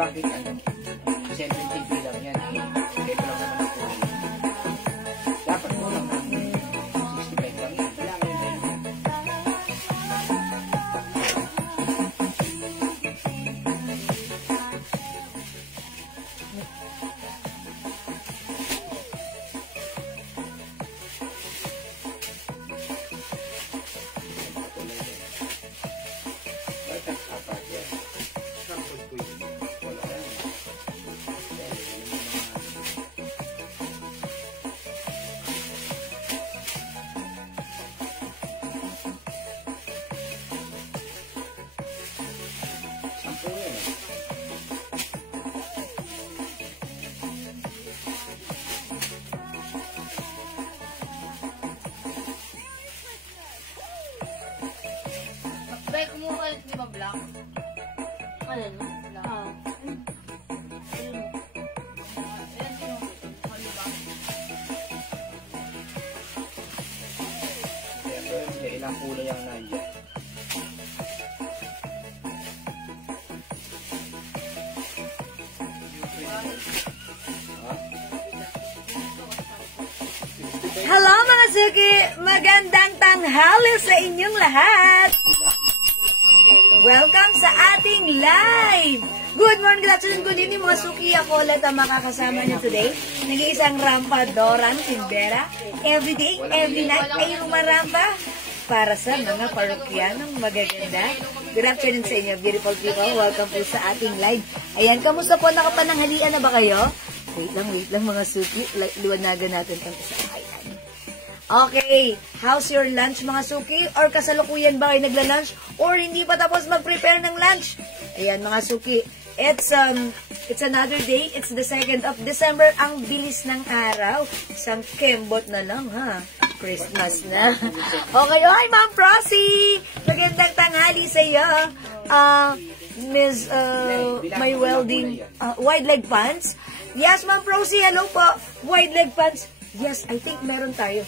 bakit ano? 70 lang yan. Kaya lang naman ako. Dapat mo lang ng 65 lang yan. Wala ngayon yan. Bay, kumuha ulit, di ba, black? Ano no? Black. Ayun. Ayan, ano ba? Kaya ilang kulay ang nandiyan. Hello mga suki! Magandang tanghali sa inyong lahat! Welcome sa ating live! Good morning, good afternoon, good evening mga suki. Ako ulit ang makakasama niyo today. Nag-iisang rampa, Doran Timbera. Every day, every night ay rumarampa para sa mga parokyanong magaganda. Good afternoon sa inyo, beautiful people. Welcome po sa ating live. Ayan, kamusta po? Nakapananghalian na ba kayo? Wait lang mga suki. Liwanagan natin ang isa. Okay, how's your lunch mga suki? Or kasalukuyan ba kayo nagla-lunch? Or hindi pa tapos mag-prepare ng lunch? Ayan mga suki, it's another day. It's the 2nd of December. Ang bilis ng araw. Isang kembot na lang ha. Christmas na. Okay, hi Ma'am Prosy! Magandang tanghali sa iyo. Miss, my welding, wide leg pants. Yes, Ma'am Prosy, hello po. Wide leg pants. Yes, I think meron tayo.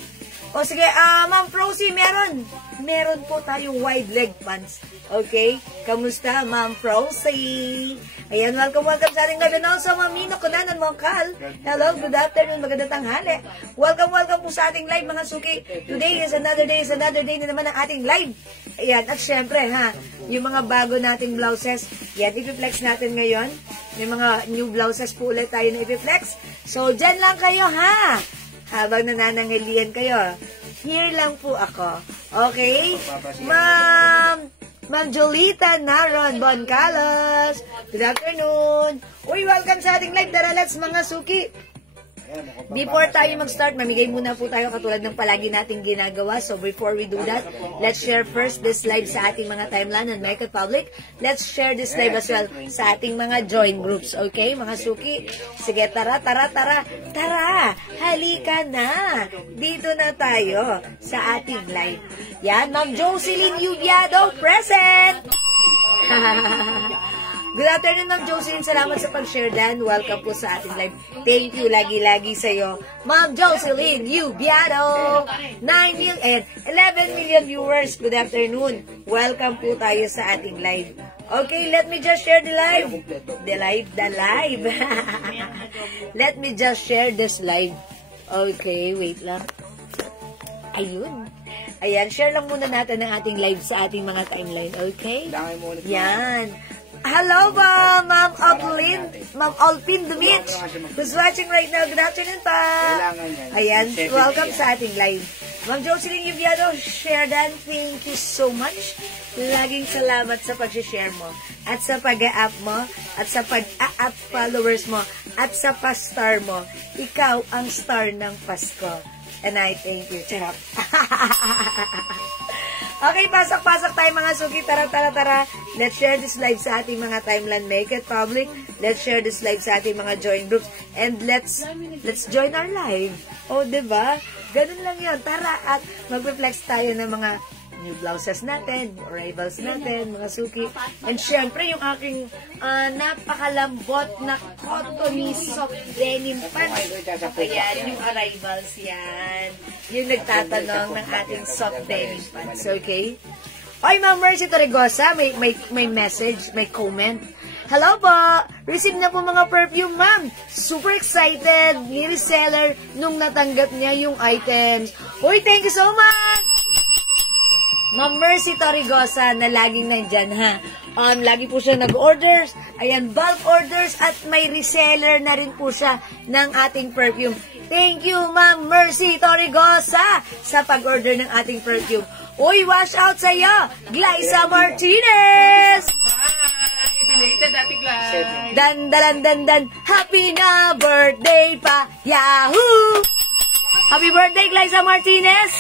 O sige, Ma'am Prosy, meron po tayong wide leg pants. Okay? Kamusta, Ma'am Prosy? Ayan, welcome sa ating gabi. Also, Ma'am Nino, Kunanan, Mongkal. Hello, good afternoon, magandang tanghali. Welcome po sa ating live, mga suki. Today is another day na naman ang ating live. Ayan, at syempre, ha, yung mga bago nating blouses, yan, ipiflex natin ngayon. May mga new blouses po ulit tayo na ipiflex. So, dyan lang kayo, ha? Habang nanananghalian kayo. Here lang po ako. Okay? Ma'am Jolita Naron Boncalos. Good afternoon. Uy, welcome sa ating live. Tara, let's mga suki. Before tayo mag-start, mamigay muna po tayo katulad ng palagi nating ginagawa. So before we do that, let's share first this live sa ating mga timeline and make it public. Let's share this live as well sa ating mga join groups. Okay, mga suki? Sige, tara. Halika na. Dito na tayo sa ating live. Yan, Ma'am Jocelyn Yubiado, present! Good afternoon, Ma'am Jocelyn. Salamat sa pag-share, Dan. Welcome po sa ating live. Thank you lagi-lagi sa'yo. Ma'am Jocelyn Yubiado. 9 million and 11 million viewers. Good afternoon. Welcome po tayo sa ating live. Okay, let me just share the live. The live. Let me just share this live. Okay, wait lang. Ayun. Ayan, share lang muna natin ang ating live sa ating mga timeline. Okay? Yan. Hello ba, Ma'am Alpin Dumich, who's watching right now. Good afternoon pa. Ayan, welcome sa ating live. Ma'am Jocelyn Yubiado, share dan. Thank you so much. Laging salamat sa pag-share mo, at sa pag-a-up mo, at sa pag-a-up followers mo, at sa pa-star mo. Ikaw ang star ng Pasko. And I thank you. Charap. Okay, pasok tayo mga suki. Tara. Let's share this live sa ating mga timeline. Make it public. Let's share this live sa ating mga join groups. And let's join our live. O, diba? Ganun lang yun. Tara at mag-reflex tayo ng mga new blouses natin, arrivals natin, mga suki. And syempre, yung aking napakalambot na cottony soft denim pants. Ayan, yung arrivals yan. Yung nagtatanong ng ating soft denim pants. Okay? Oy, Ma'am Mercy Torregosa, may message, may comment. Hello po! Receive na po mga perfume, ma'am. Super excited ni reseller nung natanggap niya yung items. Uy, thank you so much! Ma'am Mercy Torrigosa na laging nandyan, ha? Lagi po siya nag-orders. Ayan, bulk orders at may reseller na rin po siya ng ating perfume. Thank you, Ma'am Mercy Torrigosa sa pag-order ng ating perfume. Uy, wash out sa'yo, Glyza Martinez! Belated, Ate Glay. Dan, happy na birthday pa, Yahoo! Happy birthday, Glyza Martinez!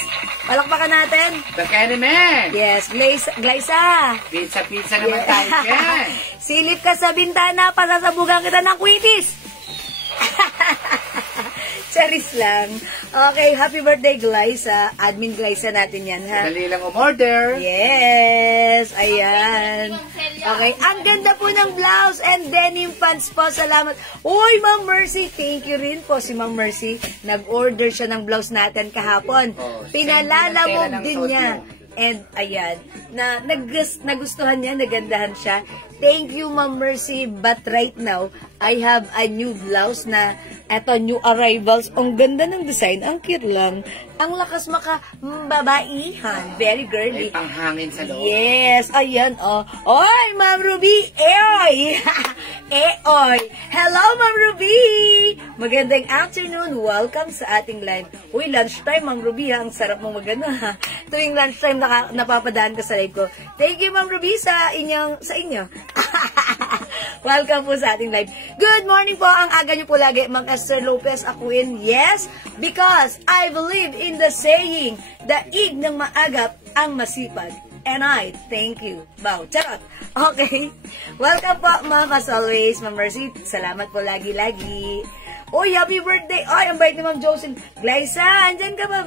Palakpakan natin. Bakit naman? Yes, Glyza. Pizza naman tayo dyan. Silip ka sa bintana, pasasabugan kita ng kwitis. Charis lang. Okay, happy birthday, Glyza. Admin Glyza natin yan, ha? Dali lang umorder. Yes, ayan. Okay, ang ganda po ng blouse and denim pants po. Salamat. Uy, Ma'am Mercy, thank you rin po si Ma'am Mercy. Nag-order siya ng blouse natin kahapon. Pinalalamog din niya. And ayan, nagustuhan niya, nagandahan siya. Thank you, Ma'am Mercy. But right now, I have a new blouse na eto, new arrivals. Ang ganda ng design. Ang cute lang. Ang lakas babaihan. Very girly. May panghangin sa loob. Yes, ayan, oh. Oy, Ma'am Ruby! Eoy! Eoy! Hello, Ma'am Ruby! Magandang afternoon. Welcome sa ating live. Uy, lunchtime, Ma'am Ruby, ha? Ang sarap mo magano, ha? Tuwing lunchtime, napapadaan ka sa live ko. Thank you, Ma'am Ruby, sa inyo. Welcome po sa ating live. Good morning po. Ang aga nyo po lagi, Mang Esther Lopez Akuin. Yes, because I believe in the saying, daig ng maagap ang masipag. And I thank you. Wow, charot. Okay. Welcome po, ma'am, as always. Ma'am Mercy, salamat po lagi-lagi. Uy, happy birthday! Ay, ang bait ni Ma'am Jocelyn. Glyza, andyan ka ba?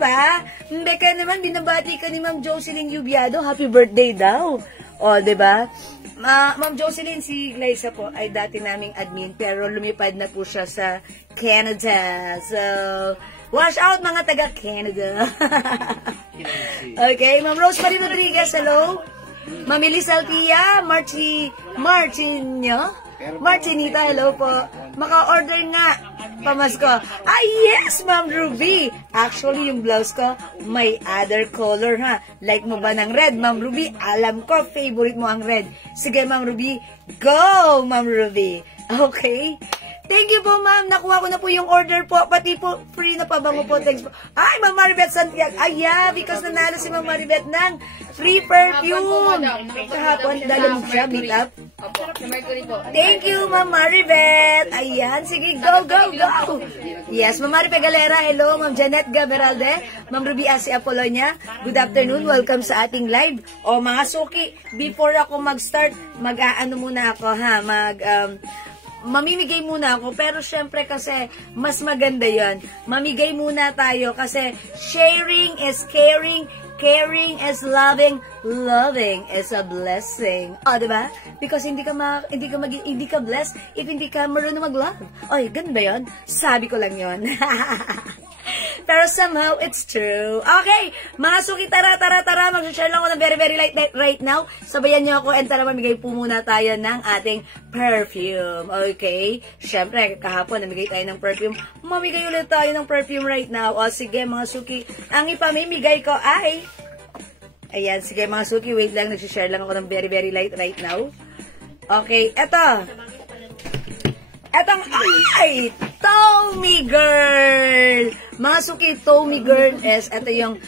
Beka naman, binabati ka ni Ma'am Jocelyn Yubiado. Happy birthday daw. O, diba? Ma'am Jocelyn, si Glyza po ay dati naming admin, pero lumipad na po siya sa Canada. So, wash out mga taga-Canada. Okay, Ma'am Rosemary Rodriguez, hello. Ma'am Elisa Altia, Martinita, hello po. Maka-order nga, pamasko. Ah, yes, Ma'am Ruby. Actually, yung blouse ko, may other color, ha? Like mo ba ng red, Ma'am Ruby? Alam ko, favorite mo ang red. Sige, Ma'am Ruby. Go, Ma'am Ruby. Okay? Thank you po, ma'am. Nakuha ko na po yung order po. Pati po, free na pabango po. Thanks po. Ay, Ma'am Maribeth Santiago. Ay, yeah, because nanalo si Ma'am Maribeth ng free perfume. Kahapon, dala mo siya, meet up. Thank you, Ma'am Maribeth. Ayan, sige, go, go, go. Yes, Ma'am Maribeth Galera. Hello, Ma'am Janet Gaberalde. Ma'am Ruby Asi Apolonia. Good afternoon. Welcome sa ating live. O, mga suki, before ako mag-start, mag-aano muna ako, ha? Mamimigay muna ako, pero syempre kasi mas maganda yon. Mamigay muna tayo kasi sharing is caring, caring is loving, loving is a blessing. O, diba? Because hindi ka blessed if hindi ka marunong mag-love. Oy, ganun ba yun? Sabi ko lang yon. Pero somehow, it's true. Okay, mga suki, tara. Mag-share lang ako ng very, very light right now. Sabayan niyo ako and tara, mamigay po muna tayo ng ating perfume. Okay? Siyempre, kahapon, namigay tayo ng perfume. Mamigay ulit tayo ng perfume right now. O, sige, mga suki. Ang ipamimigay ko ay... Ayan, sige, mga suki. Wait lang, nag-share lang ako ng very, very light right now. Okay, eto. Etong, ay! Tommy Girl! Mga suki, Tommy Girl is, ito yung,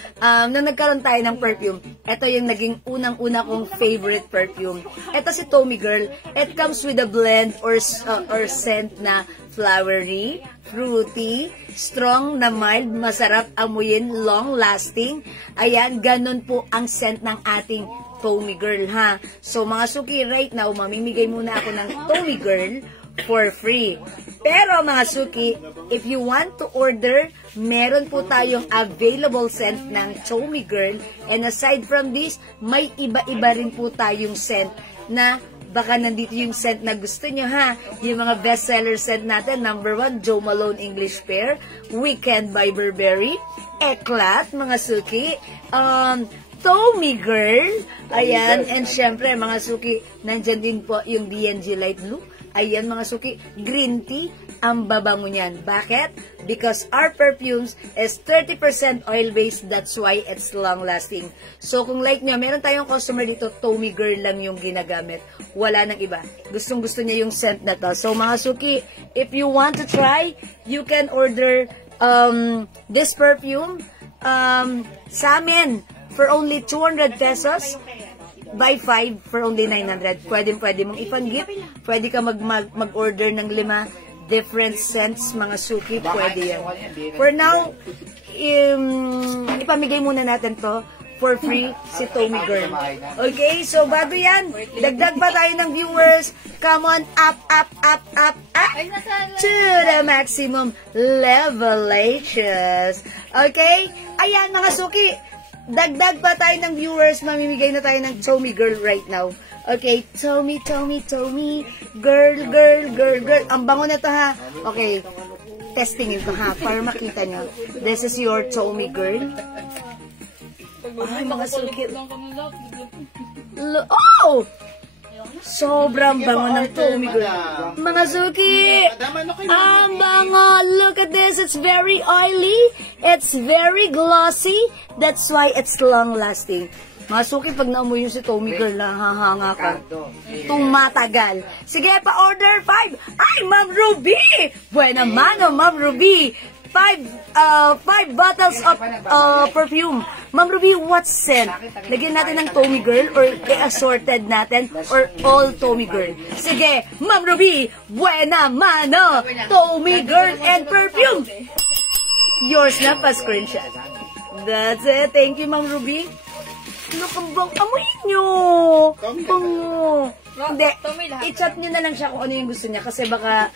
nung nagkaroon tayo ng perfume, ito yung naging unang-una kong favorite perfume. Ito si Tommy Girl. It comes with a blend or scent na flowery, fruity, strong na mild, masarap amuyin, long-lasting. Ayan, ganun po ang scent ng ating Tommy Girl, ha? So, mga suki, right now, mamimigay muna ako ng Tommy Girl for free. Pero mga suki, if you want to order, meron po tayong available scent ng Tommy Girl. And aside from this, may iba-iba rin po tayong scent na baka nandito yung scent na gusto nyo, ha? Yung mga bestseller scent natin. Number 1, Jo Malone English Pear, Weekend by Burberry, Eclat, mga suki, Tommy Girl, ayan, and syempre mga suki, nandyan din po yung DNG Light Blue, Ayan mga suki, green tea, ang babango niyan. Bakit? Because our perfumes is 30% oil-based, that's why it's long-lasting. So kung like nyo, meron tayong customer dito, Tommy Girl lang yung ginagamit. Wala nang iba. Gustong-gusto niya yung scent na to. So mga suki, if you want to try, you can order this perfume sa amin for only 200 pesos. Buy 5 for only 900. Pwede mong ipang-gift. Pwede ka mag-order ng 5 different scents, mga suki. Pwede yan. For now, ipamigay muna natin to for free si Tommy Girl. Okay? So, bago yan, dagdag pa tayo ng viewers. Come on, up to the maximum levelations. Okay? Ayan, mga suki. Dagdag pa tayo ng viewers, mamimigay na tayo ng Tommy Girl right now. Okay, Tommy, girl. Ang bango na to ha. Okay, testingin to ha, para makita nyo. This is your Tommy Girl. Ay, mga sukit. Oh! Sobrang bango ng Tommy Girl. Mga suki, ang bango. Look at this. It's very oily. It's very glossy. That's why it's long-lasting. Mga suki, pag naamoy yung si Tommy Girl, nahahanga ka. Tumatagal. Sige, pa-order 5. Ay, Ma'am Ruby! Buena mano, Ma'am Ruby. 5 bottles of perfume. Ma'am Ruby, what scent? Lagyan natin ng Tommy Girl or i-assorted natin or all Tommy Girl. Sige, Ma'am Ruby, buena mano, Tommy Girl and perfume. Yours na pa screenshot. That's it. Thank you, Ma'am Ruby. Nakabang amoy nyo. Bango. Hindi, i-chat nyo na lang siya kung ano yung gusto niya kasi baka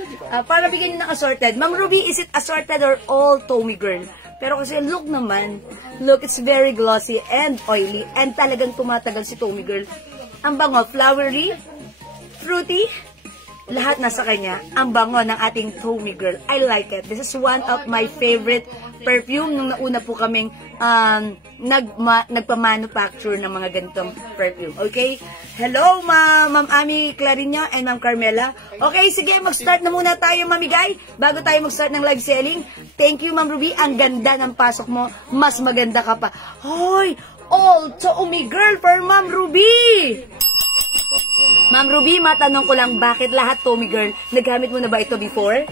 para bigyan nyo ng assorted. Ma'am Ruby, is it assorted or all Tommy Girl? Pero kasi look naman, look, it's very glossy and oily and talagang tumatagal si Tommy Girl. Ang bango, flowery, fruity, lahat nasa kanya. Ang bango ng ating Tommy Girl. I like it. This is one of my favorite perfume nung nauna po kaming nagpa-manufacture ng mga ganitong perfume. Okay? Hello, Ma'am Ami Clarino and Ma'am Carmela. Okay, sige, mag-start na muna tayo, mamigay, bago tayo mag-start ng live selling. Thank you, Ma'am Ruby. Ang ganda ng pasok mo. Mas maganda ka pa. Hoy! All Tommy Girl for Ma'am Ruby! Ma'am Ruby, matanong ko lang, bakit lahat Tommy Girl? Nagamit mo na ba ito before?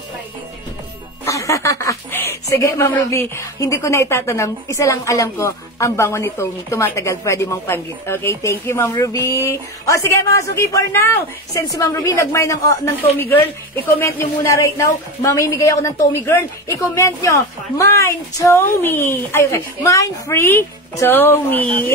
Sige, Ma'am Ruby, hindi ko na itatanong. Isa lang alam ko, ang bango ni Tommy. Tumatagal, pwede mong panggit. Okay, thank you, Ma'am Ruby. O, sige, mga suki, for now. Since si Ma'am Ruby nagmay ng Tommy Girl, i-comment nyo muna right now. Mamimigay ako ng Tommy Girl. I-comment nyo, mine Tommy. Ay, okay. Mine free Tommy.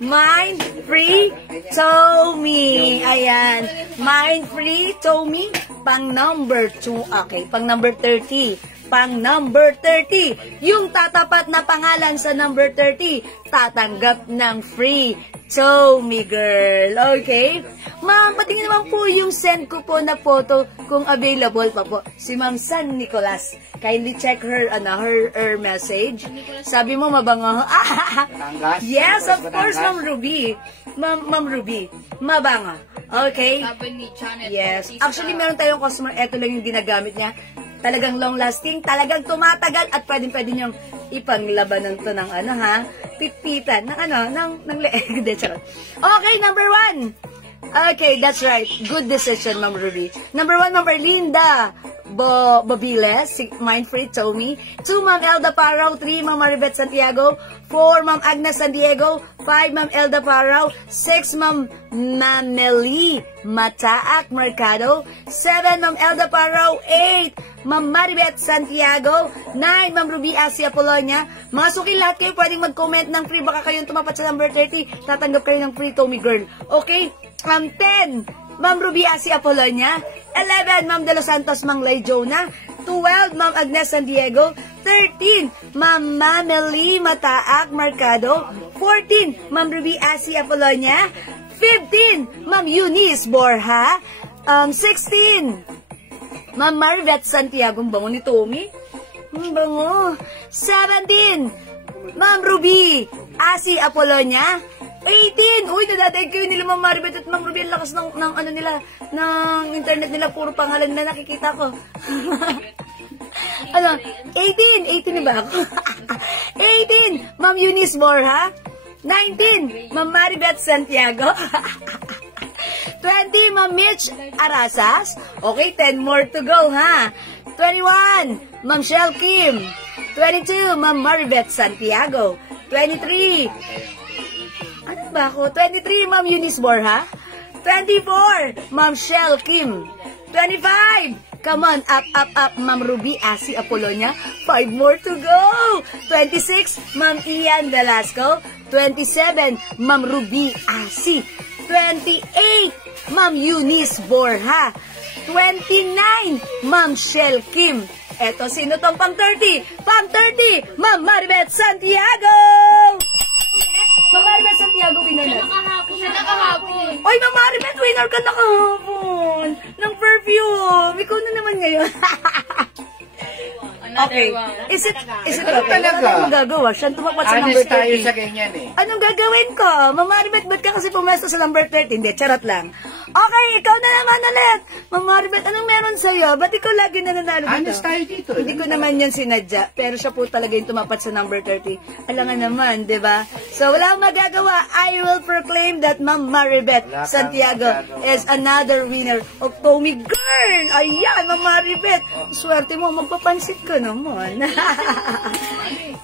Mine free Tommy. Ayan. Mine free Tommy. Pang number 2. Okay, pang number 30. Pang number 30. Yung tatapat na pangalan sa number 30, tatanggap ng free Tommy Girl. Okay? Ma'am, patingin naman po yung send ko po na photo kung available pa po. Si Ma'am San Nicolas. Kindly check her message. Sabi mo mabango. Yes, of course, Ma'am Ruby. Ma'am Ruby. Mabango. Okay? Yes. Actually, meron tayong customer. Ito lang yung ginagamit niya. Talagang long-lasting, talagang tumatagal at pwede niyong ipanglabanan to ng pitpitan, ng leeg. Okay, number 1. Okay, that's right. Good decision, Ma'am Ruby. Number 1, Ma'am Erlinda Babiles, Mind Free Tommy. 2, Ma'am Elda Parao. 3, Ma'am Maribeth Santiago. 4, Ma'am Agnes San Diego. 5, Ma'am Elda Parao. 6, Ma'am Mameli Mataak Mercado. 7, Ma'am Elda Parao. 8, Ma'am Maribeth Santiago. 9, Ma'am Ruby Asia Polonia. Mga suki, lahat kayo pwedeng mag-comment ng free. Baka kayong tumapat sa number 30, tatanggap kayo ng free Tommy Girl. Okay? 10, Ma'am Ruby Asia Polonia. 11, Ma'am De Los Santos Manglay Jonah. 12, Ma'am Agnes San Diego. 13, Ma'am Mameli Mataak Mercado. 14, Ma'am Ruby Asia Polonia. 15, Ma'am Eunice Borja. 16, Ma'am Maribeth Santiago. Ang bango ni Tommy. Ang bango. 17, Ma'am Ruby Asi Apolonia. 18! Uy, nadadaig kayo nila Ma'am Maribeth at Ma'am Ruby. Ang lakas ng ano nila, ng internet nila. Puro pangalan na nakikita ko. Ano? 18! 18 na ba ako? 18! Ma'am Eunice Borja. 19! Ma'am Maribeth Santiago. 20, Ma'am Mitch Arasas. Okay, 10 more to go, ha? 21, Ma'am Shell Kim. 22, Ma'am Maribeth Santiago. 23, ano ba ako? 23, Ma'am Eunice Borja. 24, Ma'am Shell Kim. 25, come on, up, Ma'am Ruby Asi Apolonia. 5 more to go. 26, Ma'am Ian Velasco. 27, Ma'am Ruby Asi. 28, Ma'am Eunice Borja. 29, Ma'am Shell Kim. Eto, sino tong pang 30? Pang 30, Ma'am Maribeth Santiago! Ma'am Maribeth Santiago, winner na. Nakahapon. Oy, Ma'am Maribeth, winner ka na kahapon. Ng perfume. Ikaw na naman ngayon. Okay. Is it okay? Talaga? Ano magagawa? Siya tumakot sa number Honest tayo 30. sa ganyan eh. Anong gagawin ko? Ma'am Maribeth, ba't ka kasi pumesto sa number 30? Hindi, charot lang. Okay, ikaw na naman ulit. Ma'am Maribeth, anong meron sa'yo? Ba't ikaw lagi nananalo dito? Honest tayo dito. Hindi ko naman yan sinadya, pero siya po talaga yung tumapat sa number 30. Alangan naman, di ba? So, wala akong magagawa. I will proclaim that Ma'am Maribeth Wala kang Santiago magagawa. is another winner of Tommy Girl. Ayan, Ma'am Maribeth. Swerte mo, magpapansit ka naman.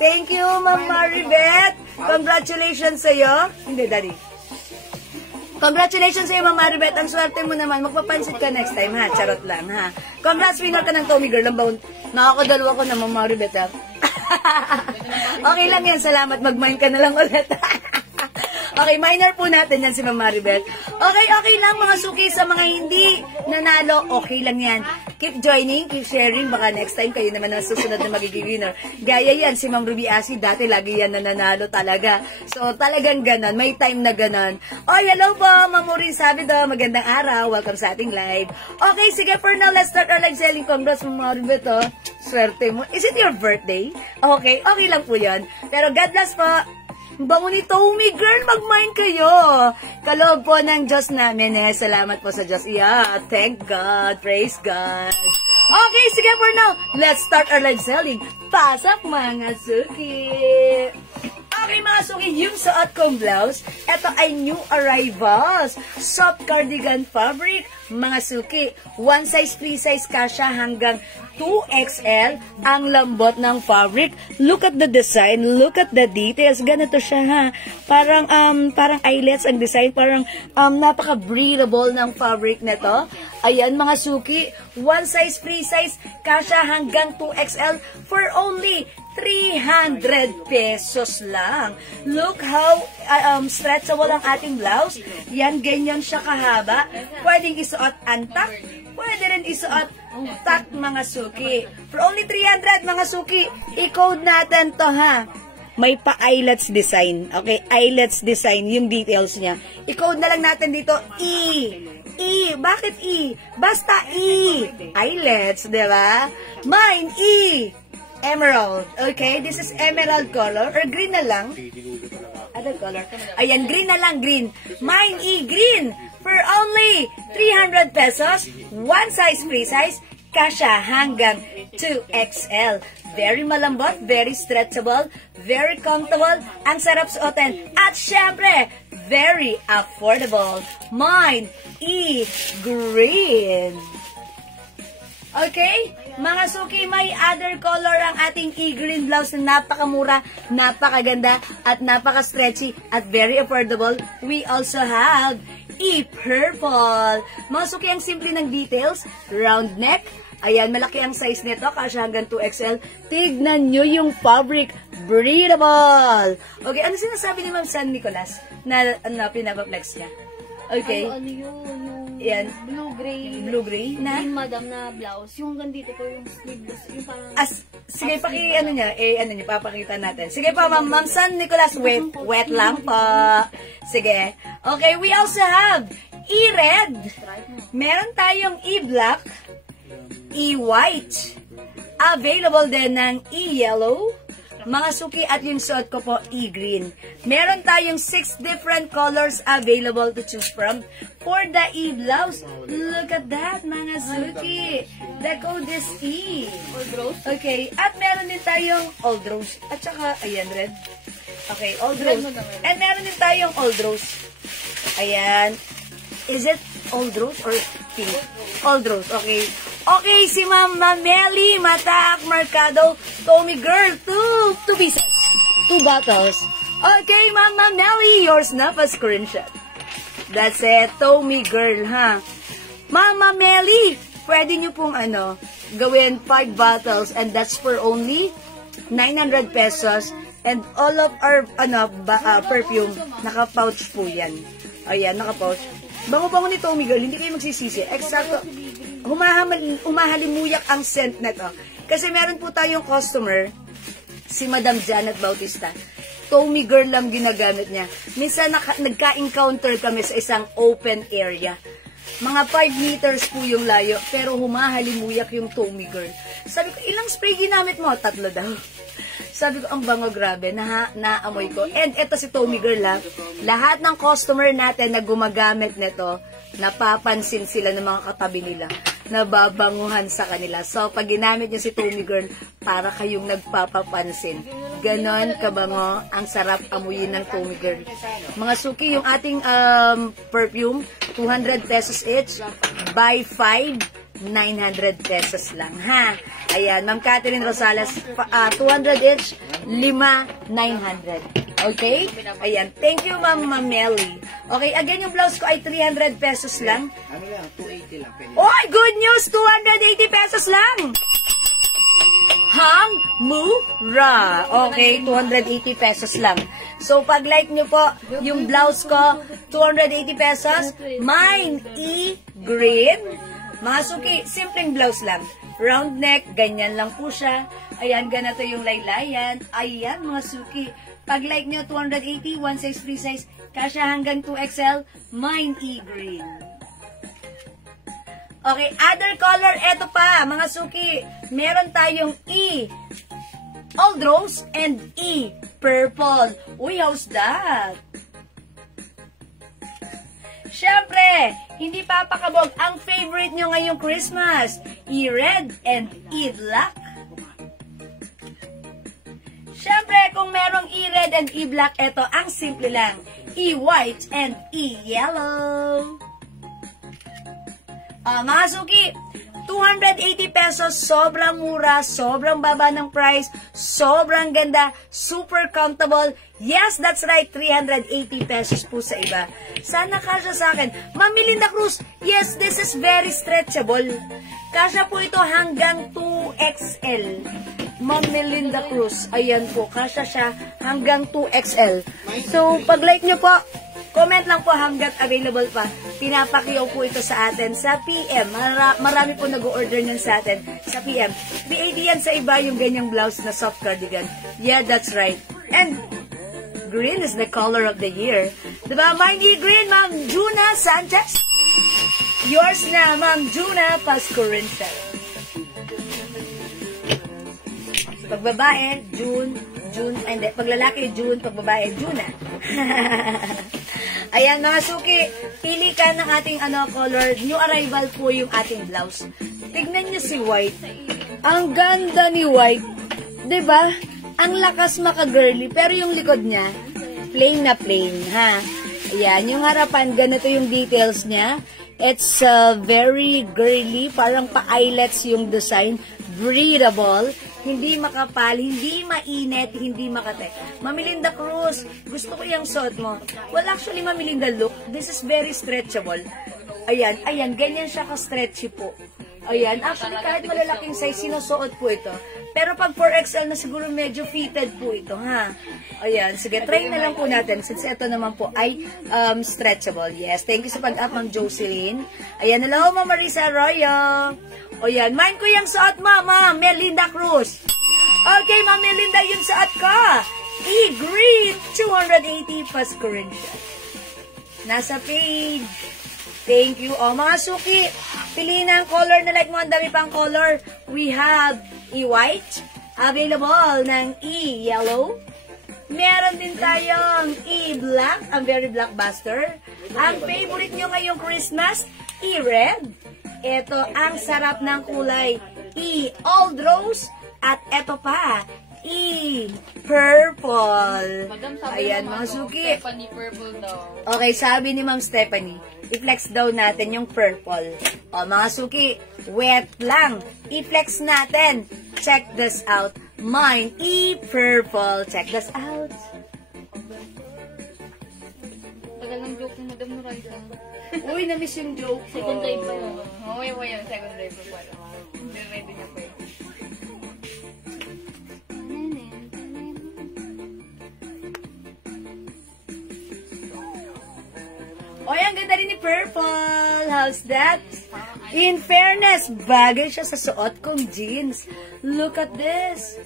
Thank you, Ma'am Maribeth. Congratulations sa'yo. Hindi, Daddy. Congratulations sa'yo, Ma'am Maribeth. Ang swerte mo naman. Magpapansit ka next time, ha? Charot lang, ha? Congrats, winner ka ng Tommy Girl. Nakakadalawa ko na, Ma'am Maribeth, ha? Okay lang yan. Salamat. Mag-mine ka na lang ulit. Okay, minor po natin yan si Ma'am Maribeth. Okay lang mga suki sa mga hindi nanalo. Okay lang yan. Keep joining, keep sharing. Baka next time kayo naman ang susunod na magiging winner. Gaya yan, si Ma'am Ruby Asi, dati lagi yan nananalo talaga. So, talagang ganon. May time na ganon. Oh, hello po, Ma'am Maureen Sabido. Magandang araw. Welcome sa ating live. Okay, sige, for now, let's start our live selling. Congrats, Ma'am Maribeth, oh. Swerte mo. Is it your birthday? Okay lang po yan. Pero God bless po. Bango ni Tommy Girl, mag-mine kayo. Kaloob po ng Diyos namin eh. Salamat po sa Diyos. Yeah, thank God. Praise God. Okay, sige for now. Let's start our live selling. Pasok mga suki. Okay mga suki, yung suot kong blouse, ito ay new arrivals. Soft cardigan fabric, mga suki. One size, free size kasha hanggang 2XL ang lambot ng fabric. Look at the design, look at the details. Ganito siya ha. Parang eyelets ang design, parang napaka-breathable ng fabric nito. Ayan mga suki, one size, free size kasha hanggang 2XL for only 300 pesos lang. Look how stretchable ang ating blouse. Yan, ganyan siya kahaba. Pwedeng isuot antak. Pwede rin isuot tak mga suki. For only 300 mga suki. I-code natin to ha. May pa-eyelets design. Okay, eyelets design. Yung details niya. I-code na lang natin dito. E. Bakit E? Basta E. Eyelets, diba? Mine, E. Emerald. Okay, this is emerald color. Or green na lang. Other color. Ayan, green na lang, green. Mine E, green. For only 300 pesos. One size, free size. Kasha hanggang 2XL. Very malambot, very stretchable, very comfortable. Ang sarap suotin. At syempre, very affordable. Mine E, green. Okay? Mga suki, may other color ang ating e-green blouse na napakamura, napakaganda, at napaka-stretchy, at very affordable. We also have e-purple. Mga suki, ang simple ng details, round neck. Ayan, malaki ang size nito, kasya hanggang 2XL. Tignan nyo yung fabric, breathable. Okay, ano sinasabi ni Ma'am San Nicolas na pinapaplex niya? Okay. Ano yun? Yan. Blue-gray. Blue-gray na? Yung madam na blouse. Yung gandito ko, yung sleeveless. Yung parang... Sige, papakita natin. Sige pa, Ma'am San Nicolas, wet lang po. Sige. Okay, we also have e-red. Meron tayong e-black, e-white. Available din ng e-yellow, Mga suki, at yung suot ko po, e-green. Meron tayong 6 different colors available to choose from for the e-blouse. Look at that, mga suki. The code is E. Okay, at meron din tayong old rose. At saka, ayan, red. Okay, old rose. And meron din tayong old rose. Ayan. Is it old rose or pink? Old rose, okay. Okay, si Mama Melly, Mataak Mercado, Tommy Girl, 2 pieces. 2 bottles. Okay, Mama Melly, yours na pa screenshot. That's it, Tommy Girl, ha? Mama Melly, pwede nyo pong gawin 5 bottles and that's for only 900 pesos. And all of our perfume, naka-pouch po yan. Ayan, naka-pouch. Bango-bango ni Tommy Girl, hindi kayo magsisisi. Eksakto, humahalimuyak ang scent na to. Kasi meron po tayong customer, si Madam Janet Bautista. Tommy Girl lang ginagamit niya. Minsan nagka-encounter kami sa isang open area. Mga 5 meters po yung layo, pero humahalimuyak yung Tommy Girl. Sabi ko, ilang spray ginamit mo? 3 daw. Sabi ko, ang bango, grabe, naamoy ko. And ito si Tommy Girl, ha. Lahat ng customer natin na gumagamit nito, napapansin sila ng mga katabi nila. Nababanguhan sa kanila. So, pag ginamit niyo si Tommy Girl, para kayong nagpapapansin. Ganon kabango, ang sarap amuyin ng Tommy Girl. Mga suki, yung ating perfume, 200 pesos each. Buy 5, 900 pesos lang, ha? Ayan, Ma'am Catherine Rosales, 200 each, 5, 900. Okay? Ayan, thank you, Ma'am Melly. Okay, again, yung blouse ko ay 300 pesos lang. Ano lang, 280 lang. Oy, good news! 280 pesos lang! Hang mura. Okay, 280 pesos lang. So, pag like nyo po, yung blouse ko, 280 pesos. Mine, e-green. Mga suki, simpleng blouse lang. Round neck, ganyan lang po siya. Ayan, ganito yung laylayan. Ayan, mga suki. Pag like nyo, 280, 1 size, 3 size, kasya hanggang 2XL, mine e-green. Okay, other color, eto pa, mga suki. Meron tayong E, old rose, and E, purple. Uy, how's that? Siyempre, hindi papakabog ang favorite nyo ngayong Christmas, E-red and E-black. Siyempre, kung merong E-red and E-black, eto ang simple lang, E-white and E-yellow. Mga suki, 280 pesos, sobrang mura, sobrang baba ng price, sobrang ganda, super comfortable. Yes, that's right, 380 pesos po sa iba. Sana kasya sa akin. Ma'am Melinda Cruz, yes, this is very stretchable. Kasya po ito hanggang 2XL. Ma'am Melinda Cruz, ayan po, kasya siya hanggang 2XL. So, pag like nyo po, comment lang po hanggat available pa. Pinapakiyaw po ito sa atin sa PM. Marami po nag-order nun sa atin sa PM. BAD yan sa iba yung ganyang blouse na soft cardigan. Yeah, that's right. And green is the color of the year. Diba? Mindy Green, Ma'am Juna Sanchez. Yours na, Ma'am Juna Pascurincha. Pag babae, June, hindi. Pag lalaki, June. Pag babae, Juna. Ayan, mga suki, pili ka ng ating color. New arrival po yung ating blouse. Tignan nyo si White. Ang ganda ni White. Diba? Ang lakas maka-girly. Pero yung likod niya, plain na plain, ha? Ayan, yung harapan, ganito yung details niya. It's very girly. Parang pa-eyelets yung design. Breathable. Hindi makapal, hindi mainit, hindi makate. Ma'am Melinda Cruz, gusto ko yung suot mo. Well, actually, Ma'am Melinda, look, this is very stretchable. Ayan, ganyan siya ka-stretchy po. Ayan, actually, kahit malalaking size, sinusuot po ito. Pero pag 4XL na siguro medyo fitted po ito, ha? Ayan, sige, try na lang po natin since ito naman po ay stretchable. Yes, thank you sa pag-up, Ma'am Jocelyn. Ayan, hello, Ma'am Marisa Arroyo. O yan, mind ko yung suot mo, Ma'am Melinda Cruz. Okay, Ma'am Melinda, yung suot ko. E-green, 280 Pascurincha. Nasa page. Thank you. O, mga suki, piliin ang color na like mo. Ang dami pang color. We have E-white, available ng E-yellow. Meron din tayong E-black, ang very blockbuster. Ang favorite nyo ngayong Christmas, E-red. Ito ang sarap ng kulay, E-old rose. At ito pa, E-purple. Madam, sabi Ayan, naman mga to, suki. Stephanie Purple daw. Okay, sabi ni Ma'am Stephanie, i-flex daw natin yung purple. O, mga suki, wet lang. I-flex natin. Check this out. Mine, E-purple. Check this out. Tagal ng joke ni Madam Noraida. Uy, na-miss yung joke ko. Second drive pa yun. Oo, yun, second drive pa pala. Hindi ready niya pa yun. Oy, ang ganda rin ni Purple. How's that? In fairness, bagay siya sa suot kong jeans. Look at this.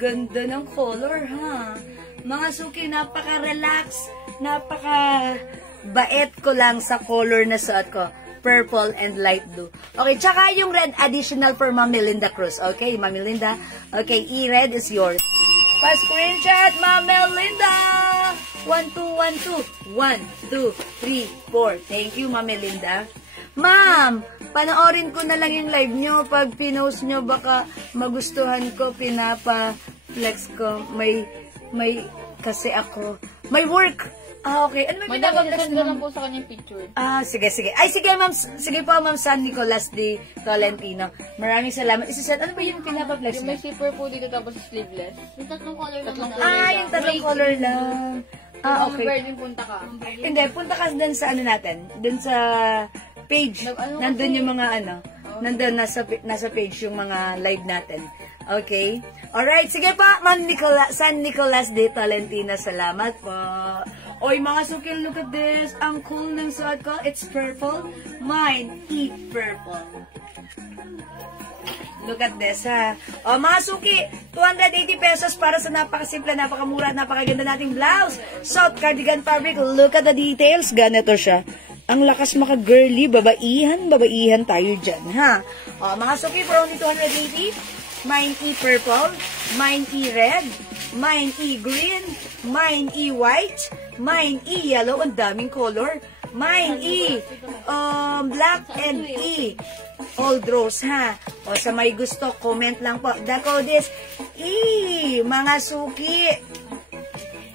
Ganda ng color, ha? Mga suki, napaka-relax, napaka-bait ko lang sa color na suot ko. Purple and light blue. Okay, tsaka yung red additional for Ma'am Melinda Cruz. Okay, Ma'am Melinda. Okay, E-red is yours. Pa-screenshot, Ma'am Melinda! 1, 2, 1, 2. 1, 2, 3, 4. Thank you, Ma'am Melinda. Ma'am, panoorin ko na lang yung live nyo. Pag pinost nyo, baka magustuhan ko, pinapa-flex ko. Kasi ako, may work. Ah, okay. Ano may Madam, pinapa-flex isasend ko mo? lang po sa kanyang picture. Ah, sige. Ay, sige, ma'am. Sige po, Ma'am San Nicolas de Tolentino. Maraming salamat. Ano ba yung pinapa-flex Yung may mo? zipper po dito tapos sleeveless. Yung tatlong color lang. Tatlong madam. Ah, yung tatlong color lang. Ah, okay. Virgin punta ka. Hindi, punta ka dun sa ano natin. Dun sa page. Nandun yung mga ano. Nandun, nasa page yung mga live natin. Okay? Alright, sige pa, Ma'am San Nicolas de Tolentino. Salamat po. Oy, mga suki, look at this. Ang cool ng suot ko. It's purple. Mine, E-purple. Look at this, ha. O, mga suki, 280 pesos para sa napakasimple, napakamura, napakaganda nating blouse. Soft cardigan fabric. Look at the details. Ganito siya. Ang lakas maka-girly. Babaihan tayo dyan, ha. O, mga suki, for only 280. Mine E-purple. Mine E-red. Mine E-green. Mine E-white. Mine E-yellow. Ang daming color. Mine E-black and E-old rose, ha. O, sa may gusto, comment lang po. The code is mga suki.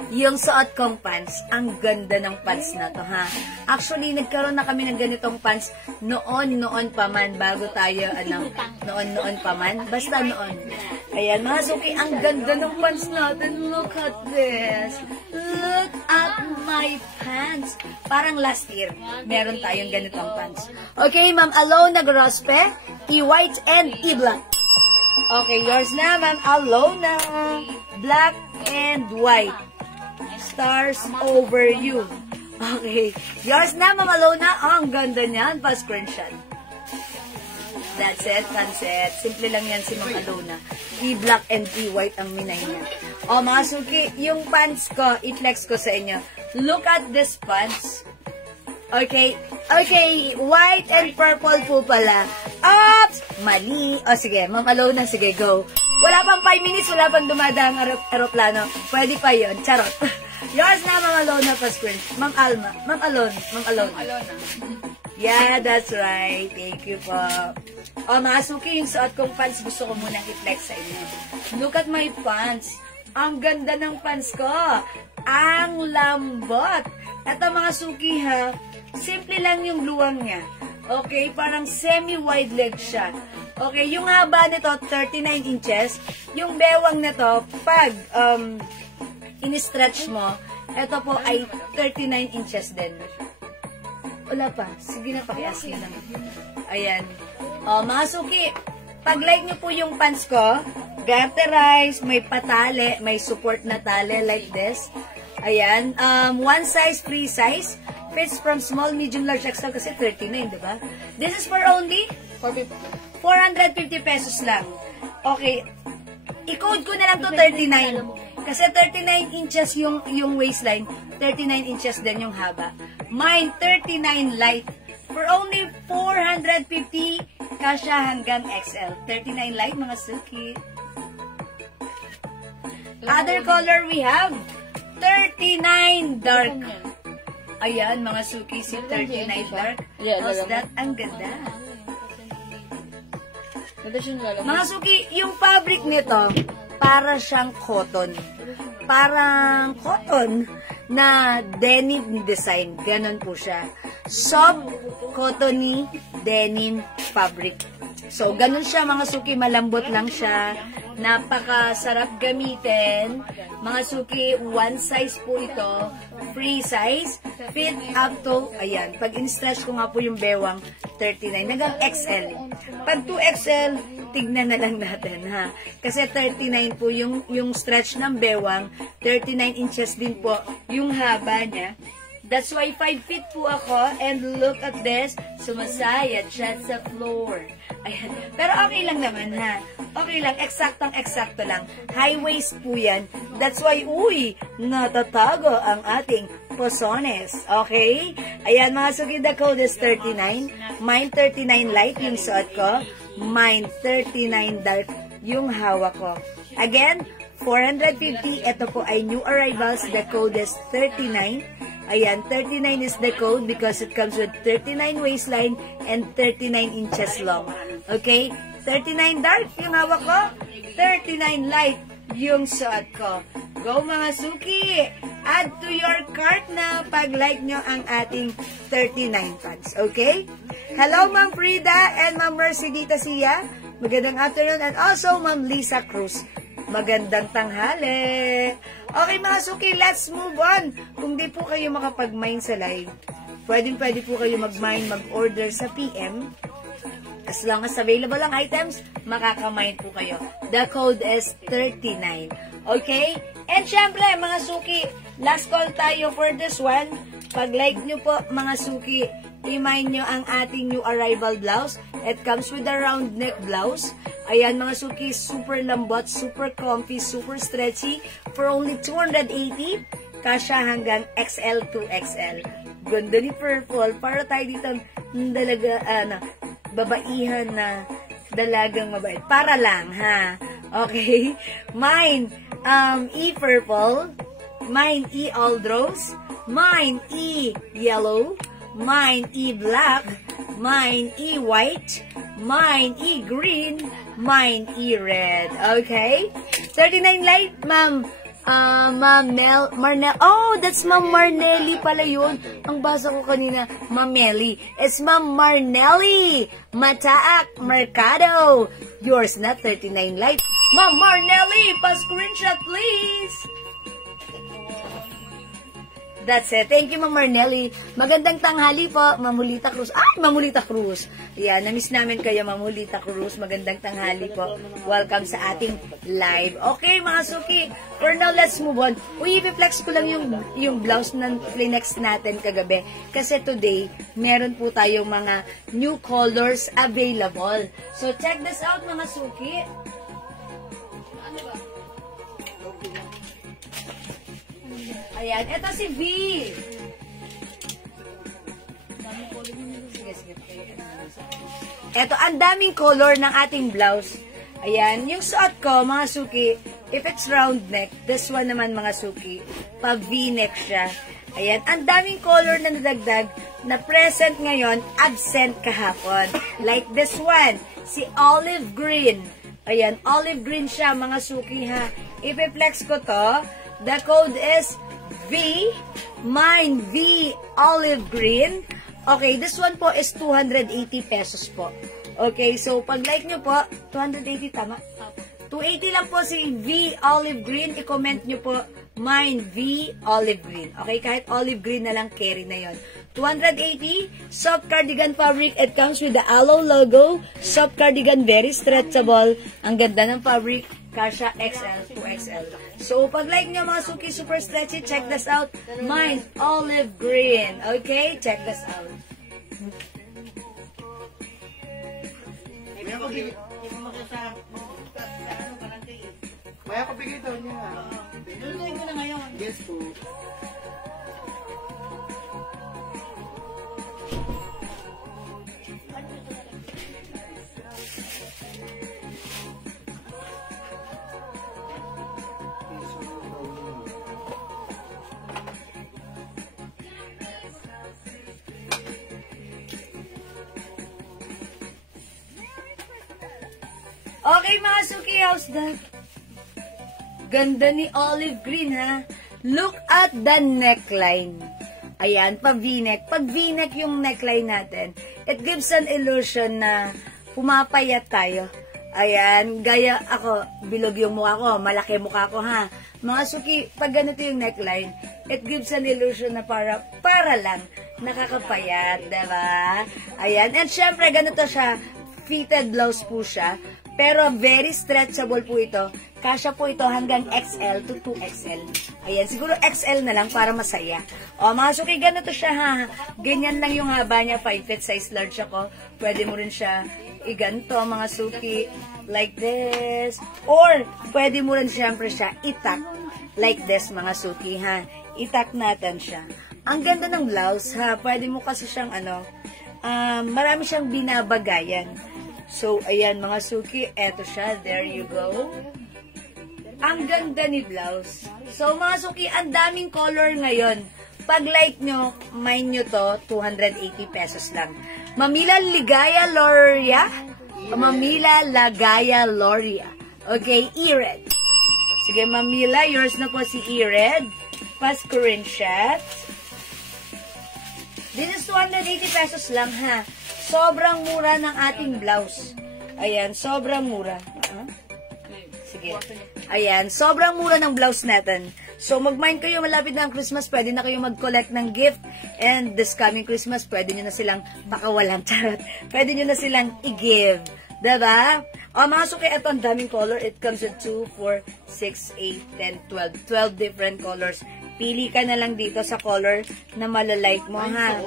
Yung suot kong pants, ang ganda ng pants na to, ha. Actually, nagkaroon na kami ng ganitong pants noon pa man, bago tayo, noon pa man. Basta noon. Ayan, mga suki, ang ganda ng pants natin. Look at this. Look at my pants. Parang last year, meron tayong ganitong pants. Okay, Ma'am Alona Grospe, E-white and E-black. Okay, yours na, Ma'am Alona. Black and white. Stars over you. Okay. Yours na, Ma'am Alona. Ang ganda niyan. Pa-screenshot. That's it, Panset. Simple lang yan si Ma'am Alona. E-black and E-white ang minay niya. O, mga suki, yung pants ko, i-flex ko sa inyo. Look at this pants. Okay. Okay, white and purple po pala. Oops! Mali. O, sige, Ma'am Alona, sige, go. Wala pang 5 minutes, wala pang dumadaang aeroplano. Pwede pa yon. Charot. Yours na, Ma'am Alona, pa-screen. Ma'am Alma. Ma'am Alona. Alona. Yeah, that's right. Thank you po. O, mga suki, yung suot kong pants, gusto ko munang i-flex sa inyo. Look at my pants. Ang ganda ng pants ko. Ang lambot. Ito, mga suki, ha. Simple lang yung luwang niya. Okay, parang semi-wide leg siya. Okay, yung haba nito, 39 inches. Yung bewang nito, pag in-stretch mo, ito po ay 39 inches din. Wala pa. Sige na, pakiasin lang. Ayan. O, mga suki, pag like nyo po yung pants ko, garterize, may patali, may support na tali like this. Ayan. One size, free size. Fits from small, medium, large, XL kasi 39, diba? This is for only 450 pesos lang. Okay. I-code ko na lang to 39. Kasi 39 inches yung waistline, 39 inches din yung haba. Mine, 39 light. For only 450, kasya hanggang XL. 39 light, mga suki. Other color we have 39 dark. Ayan, mga suki, si 39 dark. How's that? Ang ganda. Mga suki, yung fabric nito, para siyang cotton. Parang cotton na denim design. Ganon po siya. Soft, cottony, denim fabric. So, ganun siya mga suki, malambot lang siya. Napakasarap gamitin. Mga suki, one size po ito. Free size. Fit up to, ayan, pag in-stretch ko nga po yung bewang, 39. Hanggang XL. Pag 2XL, tignan na lang natin, ha? Kasi 39 po yung stretch ng bewang. 39 inches din po yung haba niya. That's why 5 feet po ako. And look at this. Sumasayad siya sa floor. Ayan. Pero okay lang naman, ha? Okay lang. Eksaktong-eksakto lang. High waist po yan. That's why, uy, natatago ang ating posones. Okay? Ayan, mga suki, the code is 39. Mine 39 light yung suot ko. Mine 39 dark yung hawak ko. Again, 450. Ito po ay new arrivals. The code is 39. Ayan, 39 is the code because it comes with 39 waistline and 39 inches long. Okay? 39 dark yung hawak ko. 39 light yung suot ko. Go mga suki! Add to your cart na pag-like nyo ang ating 39 pants. Okay? Hello, Ma'am Frida and Ma'am Mercy Dita Sia. Magandang afternoon. And also, Ma'am Lisa Cruz. Magandang tanghali. Okay mga suki, let's move on. Kung di po kayo makapag-mine sa live, pwede po kayo mag-mine, mag-order sa PM. As long as available ang items, makaka-mine po kayo. The code is 39. Okay? And syempre, mga suki, last call tayo for this one. Pag-like nyo po, mga suki, i-mine nyo ang ating new arrival blouse. It comes with a round neck blouse. Ayan mga suki, super lambot, super comfy, super stretchy for only 280. Kasya hanggang XL to XL. Ganda ni purple. Para tayo dito babaihan na dalagang mabait. Para lang, ha? Okay? Mine, E-purple. Mine, E-aldrose. Mine, E-yellow. Mine, E-black. Mine, E-white. Mine, E-green. Mine, E-red. Okay? 39 light, ma'am. Ma'am Marnel. Oh, that's Ma'am Marnelli pala yun. Ang basa ko kanina, Ma'am Melly. It's Ma'am Marnelli. Mataak Mercado. Yours na 39 light. Ma'am Marnelli, pa-screenshot please. That's it. Thank you, Ma'am Marnelli. Magandang tanghali po, Mamulita Cruz. Ay, Mamulita Cruz. Yan, na-miss namin kayo, Mamulita Cruz. Magandang tanghali po. Welcome sa ating live. Okay, mga suki. For now, let's move on. Uy, i-flex ko lang yung blouse na Kleenex natin kagabi. Kasi today, meron po tayong mga new colors available. So, check this out, mga suki. Ayan, ito si V. Ito, ang daming color ng ating blouse. Ayan, yung suot ko, mga suki, if it's round neck, this one naman, mga suki, pa V-neck siya. Ayan, ang daming color na nadagdag, na present ngayon, absent kahapon. Like this one, si olive green. Ayan, olive green siya, mga suki, ha. If I-flex ko to, the code is V, mine V, olive green. Okay, this one po is 280 pesos po. Okay, so pag like nyo po, 280 tama? 280 lang po si V, olive green. I-comment nyo po, mine V, olive green. Okay, kahit olive green na lang, carry na yon. 280, soft cardigan fabric. It comes with the Aloe logo. Soft cardigan, very stretchable. Ang ganda ng fabric. Kasha XL to XL. So, pag like nyo mga suki, super stretchy, check this out. Mine, olive green. Okay? Check this out. Maya ko bigay daw niya. Lulutuin ko na ngayon. Yes po. Okay, mga Suki, how's that? Ganda ni olive green, ha? Look at the neckline. Ayan, pa V-neck. Pag V-neck yung neckline natin, it gives an illusion na pumapayat tayo. Ayan, gaya ako, bilog yung mukha ko, malaki mukha ko, ha? Mga Suki, pag ganito yung neckline, it gives an illusion na para lang, nakakapayat, diba? Ayan, and syempre, ganito siya, fitted blouse po siya, pero very stretchable po ito. Kasya po ito hanggang XL to 2XL. Ayan, siguro XL na lang para masaya. O, mga Suki, ganito siya, ha? Ganyan lang yung haba niya, 5 feet, size large ako. Pwede mo rin siya iganto, mga Suki, like this. Or, pwede mo rin siyempre siya itak, like this, mga Suki, ha? Itak natin siya. Ang ganda ng blouse, ha? Pwede mo kasi siyang, marami siyang binabagayan. So, ayan, mga Suki, eto siya. There you go. Ang ganda ni blouse. So, mga Suki, ang daming color ngayon. Pag like nyo, mine nyo to, 280 pesos lang. Mamila Ligaya Loria. Mamila Ligaya Loria. Okay, E-Red. Sige, Mamila, yours na po si E-Red. Pa-screenshot. This is 280 pesos lang, ha. Sobrang mura ng ating blouse. Ayan, sobrang mura. Sige. Ayan, sobrang mura ng blouse natin. So, mag-mind kayo, malapit na ang Christmas, pwede na kayo mag-collect ng gift. And this coming Christmas, pwede nyo na silang pakawalan. Charot. Pwede nyo na silang i-give. Diba? O, mga Suki, ito ang daming color. It comes with 2, 4, 6, 8, 10, 12. 12 different colors. Pili ka na lang dito sa color na malalike mo, ha?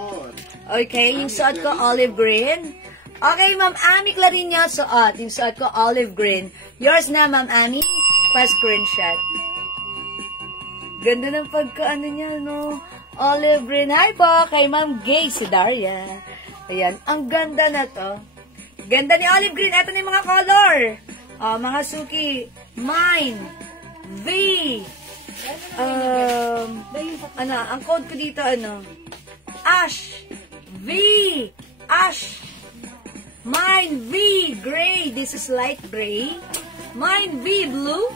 Okay, yung suot ko, olive green. Okay, Ma'am Ami Clarinho, suot. Yung suot ko, olive green. Yours na, Ma'am Ami. Pa-screenshot. Ganda ng pagkaano niya, no? Olive green. Hi po, kay Ma'am Gay, si Daria. Ayan, ang ganda na to. Ganda ni olive green. Ito na yung mga color. Mga Suki, mine, V, ang code ko dito, ash, V, ash, mine, V, gray. This is light gray. Mine, V, blue.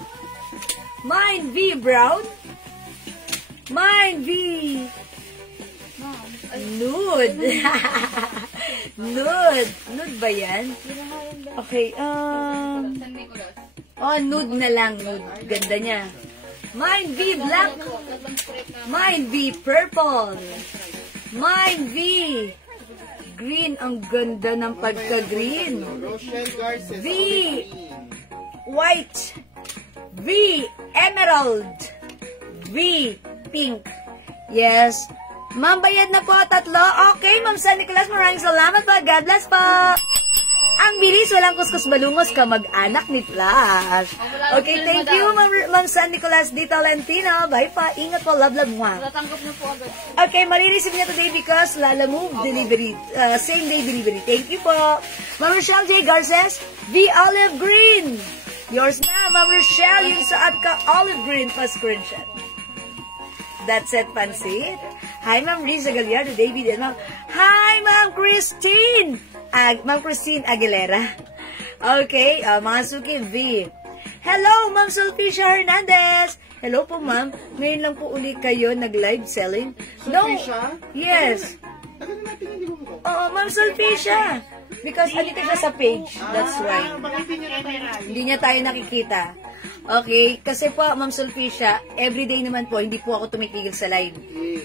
Mine, V, brown. Mine, V, nude. Nude ba yan? Okay, nude na lang. Nude. Ganda niya. Mine, V, black. Mine, V, purple. Mine, V, green. Ang ganda ng pagka-green. V, white. V, emerald. V, pink. Yes. Ma'am, bayad na po, 3. Okay, Ma'am San Nicolas, maraming salamat po. God bless po. Ang bilis, walang kuskus balungos ka mag-anak ni Flash. Okay, thank you, Ma'am San Nicolas D. Tolentino. Bye pa. Ingat po. Love, love, mwah. Tatanggap na po agad. Okay, marireceive niya today because Lala Move delivery. Same day delivery. Thank you po. Ma'am Rochelle J. Garces, The Olive Green. Yours na, Ma'am Rochelle. Yung saat ka, olive green pa screenshot. That's it, Pansit. Hi, Ma'am Riza Gallardo, David, and Ma'am. Hi, Ma'am Christine. Ma'am Christine Aguilera. Okay, mga Suki, V. Hello, Ma'am Sulpicia Hernandez. Hello po, Ma'am. Ngayon lang po ulit kayo nag-live selling. No. Yes. Oo, Ma'am Sulpicia. Because andito siya sa page. That's why. Hindi niya tayo nakikita. Okay, kasi po, Ma'am Sulpicia, everyday naman po, hindi po ako tumipigil sa live.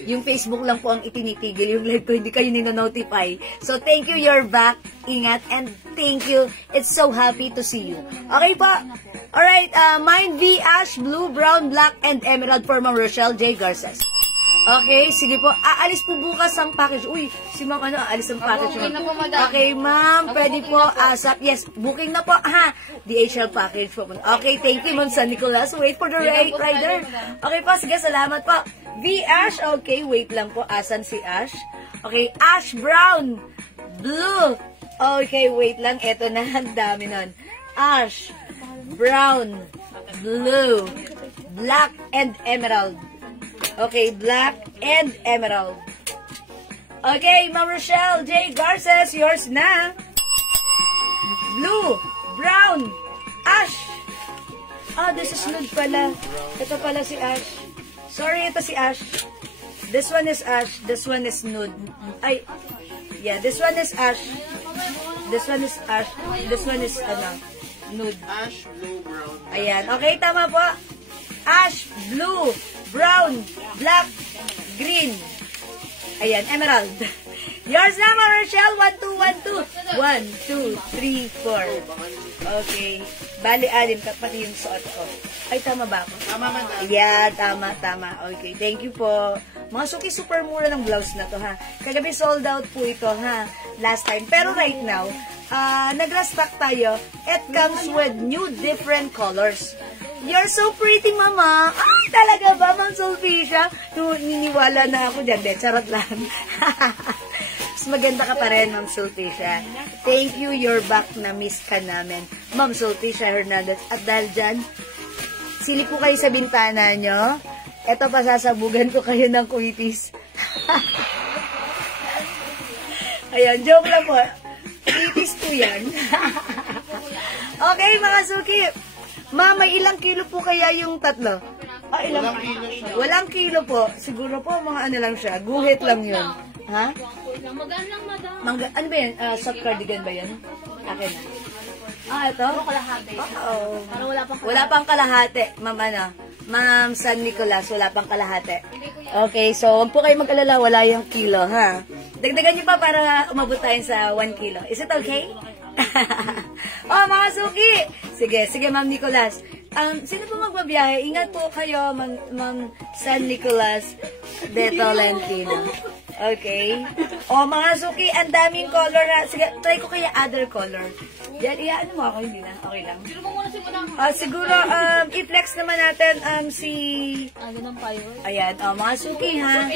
Yung Facebook lang po ang itinitigil. Yung live ko, hindi kayo nino-notify. So, thank you, you're back. Ingat, and thank you. It's so happy to see you. Okay po. Alright, mine V, ash, blue, brown, black, and emerald for Ma'am Rochelle J. Garces. Okay, sige po. Aalis po bukas ang package. Uy, si Ma'am, aalis ang package. Okay, Ma'am, pwede po ASAP. Yes, booking na po. Ha, DHL package po. Okay, thank you, Ma'am San Nicolas. Wait for the rider. Okay po, sige, salamat po. V, ash. Okay, wait lang po. Asan si Ash? Okay, ash, brown, blue. Okay, wait lang. Eto na, ang dami nun. Ash, brown, blue, black, and emerald. Okay, black and emerald. Okay, Ma'am Rochelle J. Garces, yours na. Blue, brown, This is nude pala. Ito pala si Ash. Sorry, ito si Ash. This one is Ash. This one is nude. Ay, yeah, this one is Ash. This one is Ash. This one is, nude. Ash, blue, brown. Ayan. Okay, tama po. Ash, blue, brown, black, green. Ayan, emerald. Yours naman, Rochelle. 1, 2, 1, 2. 1, 2, 3, 4. Okay. Bali, 6. Pati yung suot ko. Ay, tama ba ako? Tama man. Yeah, tama. Okay, thank you po. Mga suki, super mura ng blouse na to, ha? Kagabi sold out po ito, ha? Last time. Pero right now, nag-restock tayo. It comes with new different colors. You're so pretty, Mama. Ay, talaga ba, Ma'am Sulpicia? Niniwala na ako dyan. De, charot lang. Mas maganda ka pa rin, Ma'am Sulpicia. Thank you, you're back. Na-miss ka namin. Ma'am Sulpicia Hernandez. At dahil dyan, silip po kayo sa bintana nyo. Eto pa, sasabugan ko kayo ng kuitis. Ayan, joke lang po. Kuitis po yan. Okay, mga suki. Ma, may ilang kilo po kaya yung tatlo? Ilang kilo siya. Walang kilo po. Siguro po, mga ano lang siya. Guhit lang yun. Ha? Magaan lang, madam. Ano ba yan? Soft cardigan ba yan? Akin na. Ito? Kalahati. Oo. Para wala pang Wala pang kalahati, Ma'am Ma'am San Nicolas, wala pang kalahati. Okay, so huwag po kayo mag-alala, wala yung kilo, ha? Dagdagan niyo pa para umabot tayo sa 1 kilo. Is it okay? Mga suki! Sige, Ma'am Nicolas. Sino po magbabiyahe? Ingat po kayo, Ma'am San Nicolas de Tolentino. Okay? Mga suki, ang daming color na. Sige, try ko kaya other color. Yan, ano mo ako, hindi na. Okay lang. Sino mo muna si madam? Siguro, i-flex naman natin si... Ano ng payo? Ayan, mga suki, ha?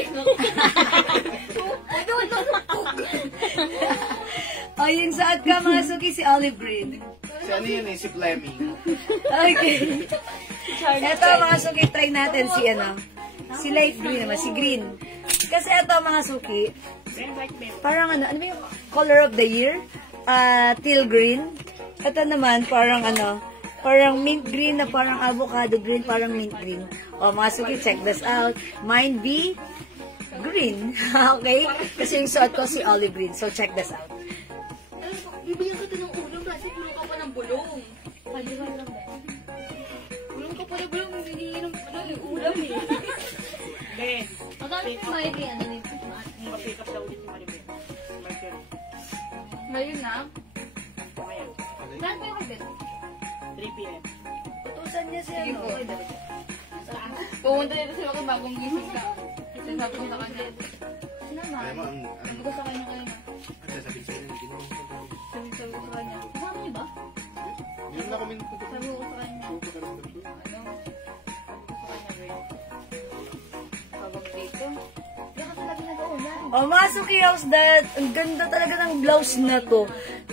Yung saad ka, mga suki, si Olive Green. Si ano yun si Fleming. Okay. Ito, mga suki, try natin si light green naman, si green. Kasi ito, mga suki, parang ano ba yung color of the year? Teal green. Ito naman, parang mint green na parang avocado green, parang mint green. Mga suki, check this out. Mine be green. Okay? Kasi yung suot ko si olive green. So, check this out. Bibigyan ka ng ulam kasi bulong ka pa ng bulong. Paliwan lang ba? Bulong ka pa ng bulong, hindi ng ulam eh. Bes. Magkano yung bayad eh? Ano nito? Pick up daw ulit si Maribel. Maribel. Ngayon na? Ngayon. Saan mo yung kapit? 3 p.m. Utusan niya si Pumunta dito sila kay bagong gising ka. Sabi ko sa kanya. Sinama? Alam mo, Sabi ko sa kanya kayo. sabi sa'yo yung ginawa ko. Sabi ko sa kanya. Kasama niyo ba? Yun na kami Sabi ko sa kanya. Ano? Sabi ko sa kanya, girl. Tawag dito. Diyan ka talaga nag-uulan. Mga suki house, ang ganda talaga ng blouse na to.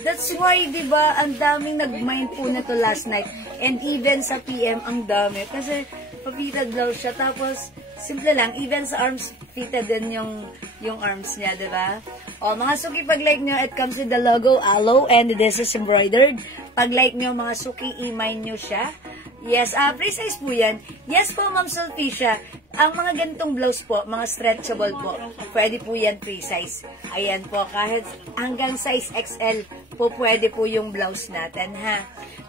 That's why, di ba, ang daming nag-mind po na to last night. And even sa PM, ang dami. Kasi, pa-fitted blouse siya. Tapos, simple lang, even sa arms, fitted din yung arms niya, di ba? Mga suki, pag like nyo, it comes with the logo Aloe, and this is embroidered. Pag like nyo, mga suki, i-mine nyo siya. Yes, free size po yan. Yes po, Ma'am Sulpicia. Ang mga ganitong blouse po, mga stretchable po, pwede po yan free size. Ayan po, kahit hanggang size XL po pwede po yung blouse natin, ha?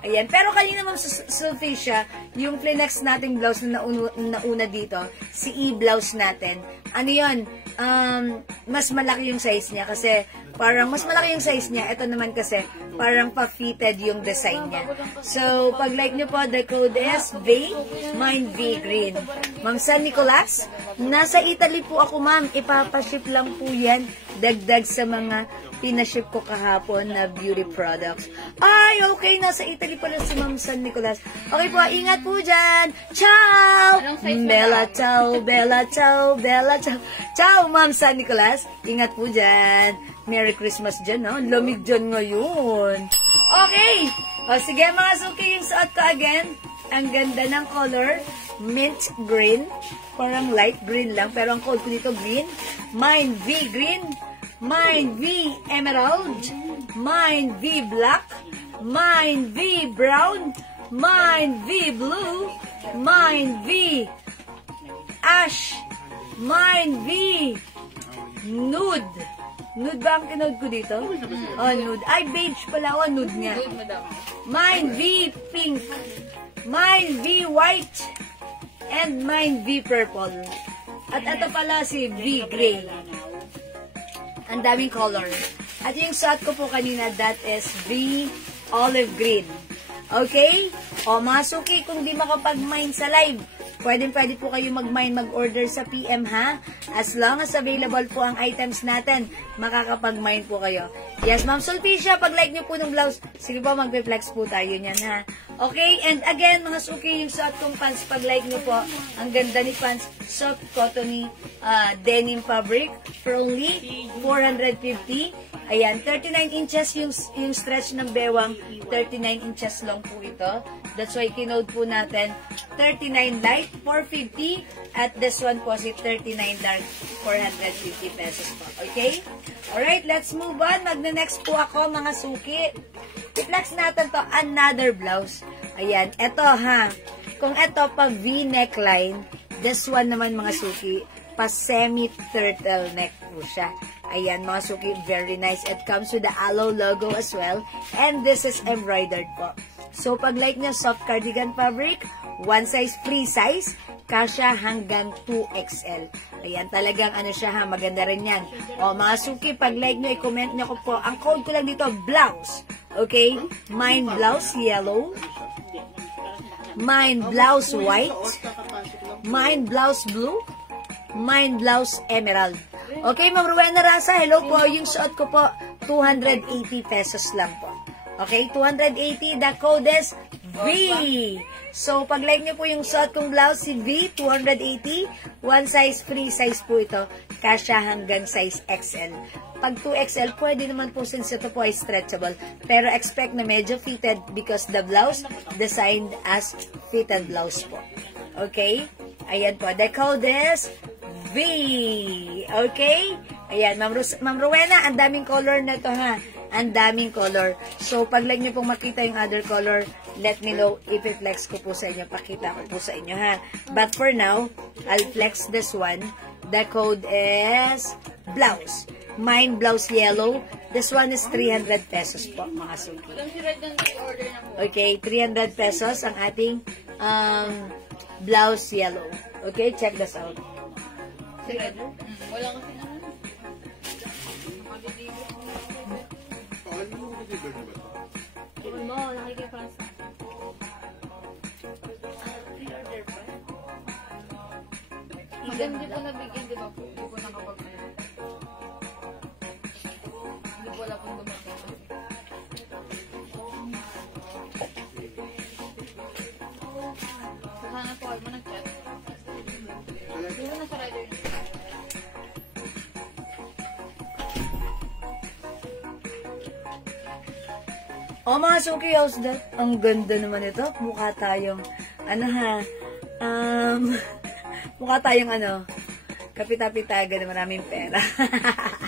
Ayan, pero kanina, Ma'am Sulpicia, yung Flenex nating blouse na nauna dito, si E-blouse natin, ano yun? Mas malaki yung size niya kasi parang mas malaki yung size niya. Ito naman kasi parang pa-fitted yung design niya. So, pag like nyo po, the code is V, mine V green. Ma'am San Nicolas, nasa Italy po ako, ma'am. Ipapaship lang po yan. Dagdag sa mga pinaship ko kahapon na beauty products. Ay, okay. Nasa Italy pala si Ma'am San Nicolas. Okay po, ingat po dyan. Ciao! Bella, ciao, Bella, ciao, Bella, ciao. Ciao, Ma'am San Nicolas. Ingat po dyan. Merry Christmas dyan, no? Lamig dyan ngayon. Okay. Sige, mga suki, yung suot ko again. Ang ganda ng color. Mint green. Parang light green lang. Pero ang code ko dito, green. Mine V green. Mine V emerald. Mine V black. Mine V brown. Mine V Blue, Mine V Ash, Mine V Nude. Nude ba ang kinode ko dito? Oh, nude. Ay, beige pala. Oh, nude nga. Mine V Pink, Mine V White, and Mine V Purple. At ito pala si V Gray. Ang daming color. At yung suot ko po kanina, that is V Olive Green. Okay? O, mga suki, kung di makapag-mine sa live, pwede po kayo mag-order sa PM, ha? As long as available po ang items natin, makakapag-mine po kayo. Yes, Ma'am Sulpicia, pag-like nyo po ng blouse, sige po, mag-flex po tayo niyan, ha? Okay, and again, mga suki, yung suot kong pants, pag-like nyo po, ang ganda ni pants, soft, cottony, denim fabric, for only 450. Ayan, 39 inches yung stretch ng bewang, 39 inches long po ito. That's why kinode po natin 39 light, 450, at this one po si 39 dark, 450 pesos po. Okay? Alright, let's move on. Magna-next po ako, mga suki. I-flex natin to another blouse. Ayan, eto ha. Kung eto pa V neckline, this one naman, mga suki, pa semi-turtleneck po siya. Ayan, mga suki, very nice. It comes with the Aloe logo as well. And this is embroidered po. So, pag like nyo, soft cardigan fabric, one size, free size, kasya hanggang 2XL. Ayan, talagang ano siya ha, maganda rin yan. O, mga suki, pag like nyo, i-comment nyo ko po. Ang code ko lang dito, blouse. Okay? Mine blouse yellow. Mine blouse white. Mine blouse blue. Mine blouse emerald. Okay, Ma'am Rowena Rasa, hello po. Yung suot ko po, 280 pesos lang po. Okay, 280. The code is V. So, pag like nyo po yung suot kong blouse, si V, 280. One size, free size po ito. Kasya hanggang size XL. Pag 2XL, pwede naman po since ito po ay stretchable. Pero expect na medyo fitted because the blouse designed as fitted blouse po. Okay? Ayan po. The code is V. Okay? Ayan, Ma'am Rowena, ang daming color na to ha. Ang daming color. So, pag like nyo pong makita yung other color, let me know. I-flex ko po sa inyo. Pakita ko po sa inyo ha. But for now, I'll flex this one. The code is blouse. Mine blouse yellow. This one is 300 pesos po, mga suki. Okay, 300 pesos ang ating blouse yellow. Okay, check this out. Wala kasi naman. Iwan mo, nakikipras. Hindi po nabigyan, di ba po? Hindi po nakapag-ayon. Hindi po wala pong dumating. So, sana po, mo nag-chat. Hindi mo na sa rider. Oh, mga suki, how's that? Ang ganda naman ito. Mukha tayong, ano ha, mukha tayong ano, kapita-pitaga na maraming pera.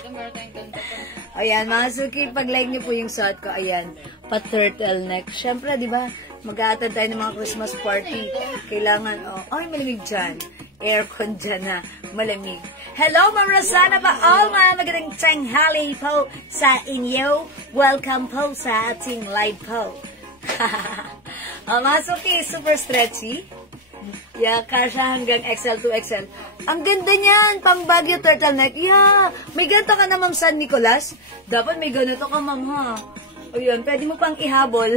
Meron tayong ganda pa. Ayan, mga suki, pag like niyo po yung suot ko, ayan, pa-turtleneck. Siyempre, di ba, mag-aatad tayo ng mga Christmas party. Kailangan, ay, malamig dyan. Aircon dyan ha, malamig. Hello, Ma'am Rosana pa all, mga magandang tanghali po sa inyo. Welcome po sa ating live po. Mga suki, super stretchy. Yeah, kasha hanggang XL to XL. Ang ganda niyan, pang Baguio turtleneck. Yeah, may ganito ka na, Ma'am San Nicolas. Dapat may ganito ka, Ma'am, ha? O yun, pwede mo pang ihabol.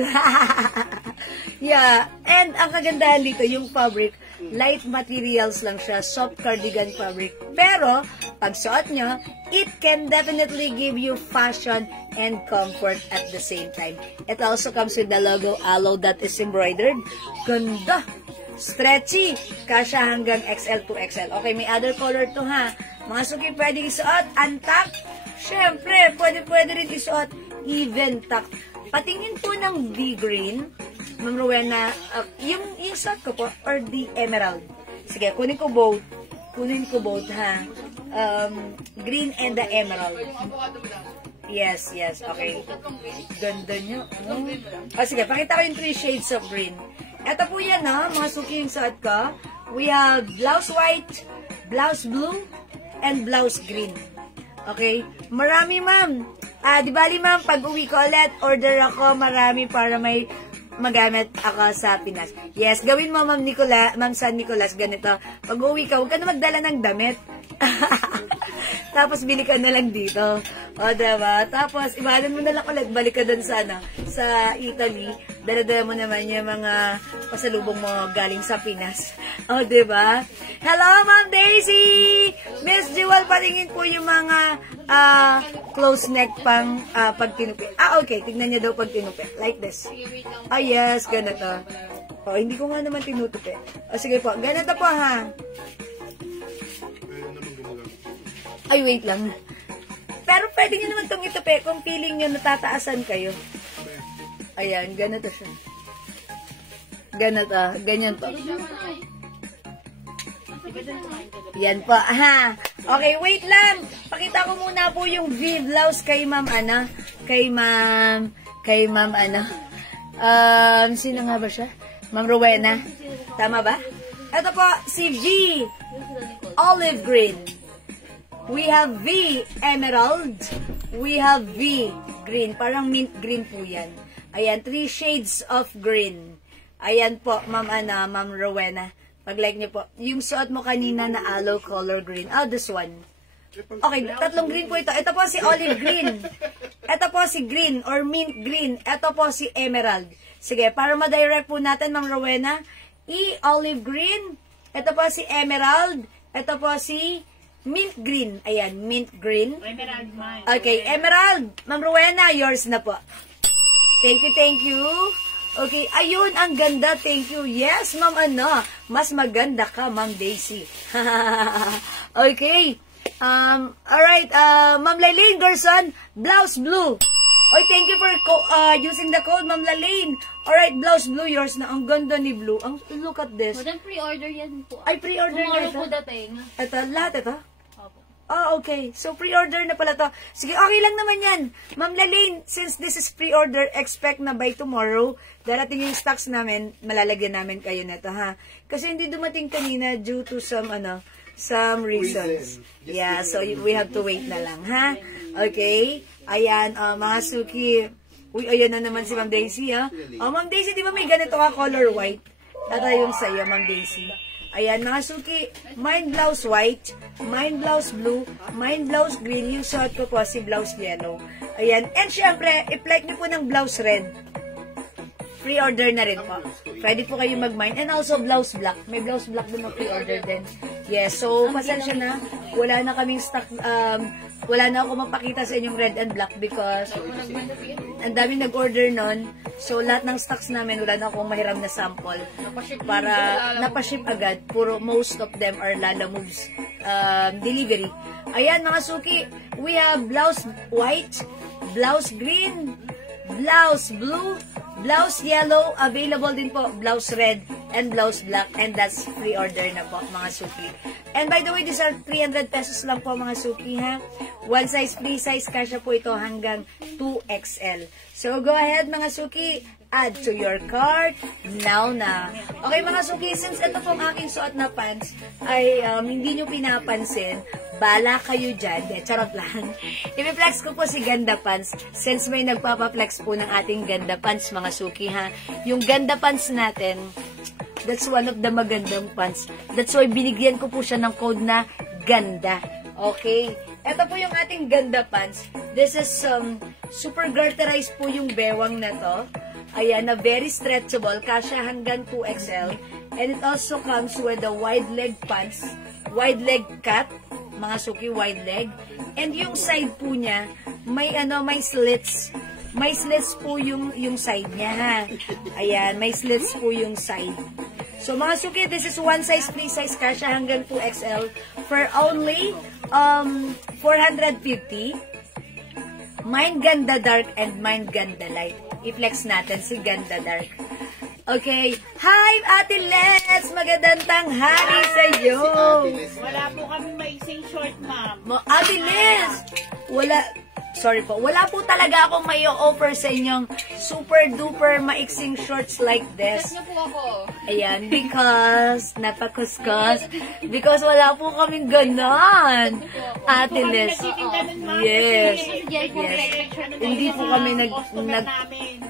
Yeah, and ang kagandahan dito, yung fabric, light materials lang siya, soft cardigan fabric. Pero, pag suot nyo, it can definitely give you fashion and comfort at the same time. It also comes with the logo Aloe that is embroidered. Ganda! Stretchy! Kasha hanggang XL to XL. Okay, may other color to ha. Mga suki, pwede isuot. Untuck. Siyempre, pwede rin isuot. Even tuck. Patingin po ng V-green. Ma'am Rowena, yung suot ko po, or the emerald. Sige, kunin ko both. Kunin ko both, ha. Green and the emerald. Yes, yes. Okay. Ganda nyo. Oh, sige, pakita ko yung 3 shades of green. Ito po yan, ha, mga suki yung suot ko. We have blouse white, blouse blue, and blouse green. Okay? Marami, ma'am. Di bali, ma'am, pag uwi ko ulit, order ako marami para may magamit ako sa Pinas. Yes, gawin mo, Ma'am San Nicolas, ganito. Pag uwi ka, huwag ka na magdala ng damit. Tapos, bili ka na lang dito. O, diba? Tapos, ibalan mo na lang ulit, balik ka dun sa, sa Italy. Dala-dala mo naman yung mga pasalubong mo galing sa Pinas. O, diba? Hello, Ma'am Daisy! Miss Jewel, patingin po yung mga close neck pang pag tinupi. Okay. Tignan niya daw pag tinupi. Like this. Yes. Ganito. O, hindi ko nga naman tinutupi. O, sige po. Ganito po, ha? Ay, wait lang. Pero pwede nyo naman itong itupi kung feeling nyo natataasan kayo. Ayan, ganito siya. Ganito. Ganyan po. Yan po, ha. Okay, wait lang. Pakita ko muna po yung V-blouse kay Ma'am Ana. Kay Ma'am Ana. Sino nga ba siya? Ma'am Rowena. Tama ba? Ito po, si V. Olive green. We have V. Emerald. We have V. Green. Parang mint green po yan. Ayan, 3 shades of green. Ayan po, Ma'am Ana, Ma'am Rowena. Pag-like niyo po. Yung suot mo kanina na aloe color green. This one. Okay, 3 green po ito. Ito po si olive green. Ito po si green or mint green. Ito po si emerald. Sige, para ma-direct po natin, Ma'am Rowena. Olive green. Ito po si emerald. Ito po si mint green. Ayan, mint green. Emerald mine. Okay, emerald. Ma'am Rowena, yours na po. Thank you. Okay, ayun, ang ganda. Thank you. Yes, Ma'am Ana. Mas maganda ka, Ma'am Daisy. Okay. Alright, Ma'am Laylene Gerson, blouse blue. Oy, thank you for using the code, Ma'am Laylene. Alright, blouse blue, yours na. Ang ganda ni blue. Look at this. Madam, pre-order yan po. Ay, pre-order na Tomorrow ito? po dating. Ito, lahat ito? Opo. Okay. So, pre-order na pala to. Sige, okay lang naman yan. Ma'am Laylene, since this is pre-order, expect na by tomorrow, darating yung stocks namin, malalagyan namin kayo nito, ha? Kasi hindi dumating kanina due to some reasons. Yeah, so we have to wait na lang, ha? Okay? Ayan, mga suki. Uy, ayan na naman si Ma'am Daisy, ha? Ma'am Daisy, di ba may ganito ka color white? Ito yung sa'yo, Ma'am Daisy. Ayan, mga suki, mine blouse white, mine blouse blue, mine blouse green, yung suot ko po si blouse yellow. Ayan, and syempre, i-like niyo po ng blouse red. Pre-order na rin po. Pwede po kayo mag-mine. And also, blouse black. May blouse black din na pre-order din. Yes, so, pasensya na. Wala na kaming stock, wala na ako mapakita sa inyong red and black because ang dami nag-order nun. So, lahat ng stocks namin, wala na akong mahiram na sample. Para napaship agad. Most of them are Lala Moves delivery. Ayan, mga suki. We have blouse white, blouse green, blouse blue, blouse yellow, available din po, blouse red, and blouse black, and that's pre-order na po, mga suki. And by the way, these are 300 pesos lang po, mga suki, ha? One size, free size, kasya po ito hanggang 2XL. So, go ahead, mga suki, add to your cart now na. Okay, mga suki, since ito pong aking suot na pants ay hindi nyo pinapansin, bala kayo dyan. Charot lang. I-flex ko po si Ganda Pants since may nagpapa-flex po ng ating Ganda Pants, mga suki, ha. Yung Ganda Pants natin, that's one of the magandang pants. That's why binigyan ko po siya ng code na ganda. Okay? Ito po yung ating Ganda Pants. This is super garterized po yung bewang na to. Ayan, na very stretchable. Kasya hanggang 2XL. And it also comes with a wide leg pants. Wide leg cut. Mga suki, wide leg. And yung side po niya, may slits. May slits po yung side niya, ha. Ayan, may slits po yung side. So, mga suki, this is one size, free size, kasya hanggang 2XL for only 450. Mine Ganda Dark and Mine Ganda Light. I-flex natin si Ganda Dark. Okay. Hi, Ate Les! Magandang tanghali sa iyo. Wala po kami maising short, ma'am. Ate Les! Wala. sorry po, wala po talaga akong may offer sa inyong super duper maiksing shorts like this. Niyo po ako. Ayan, because, napakuskus, because wala po kaming ganon. Ate Les. Yes. Yes. Hindi po kami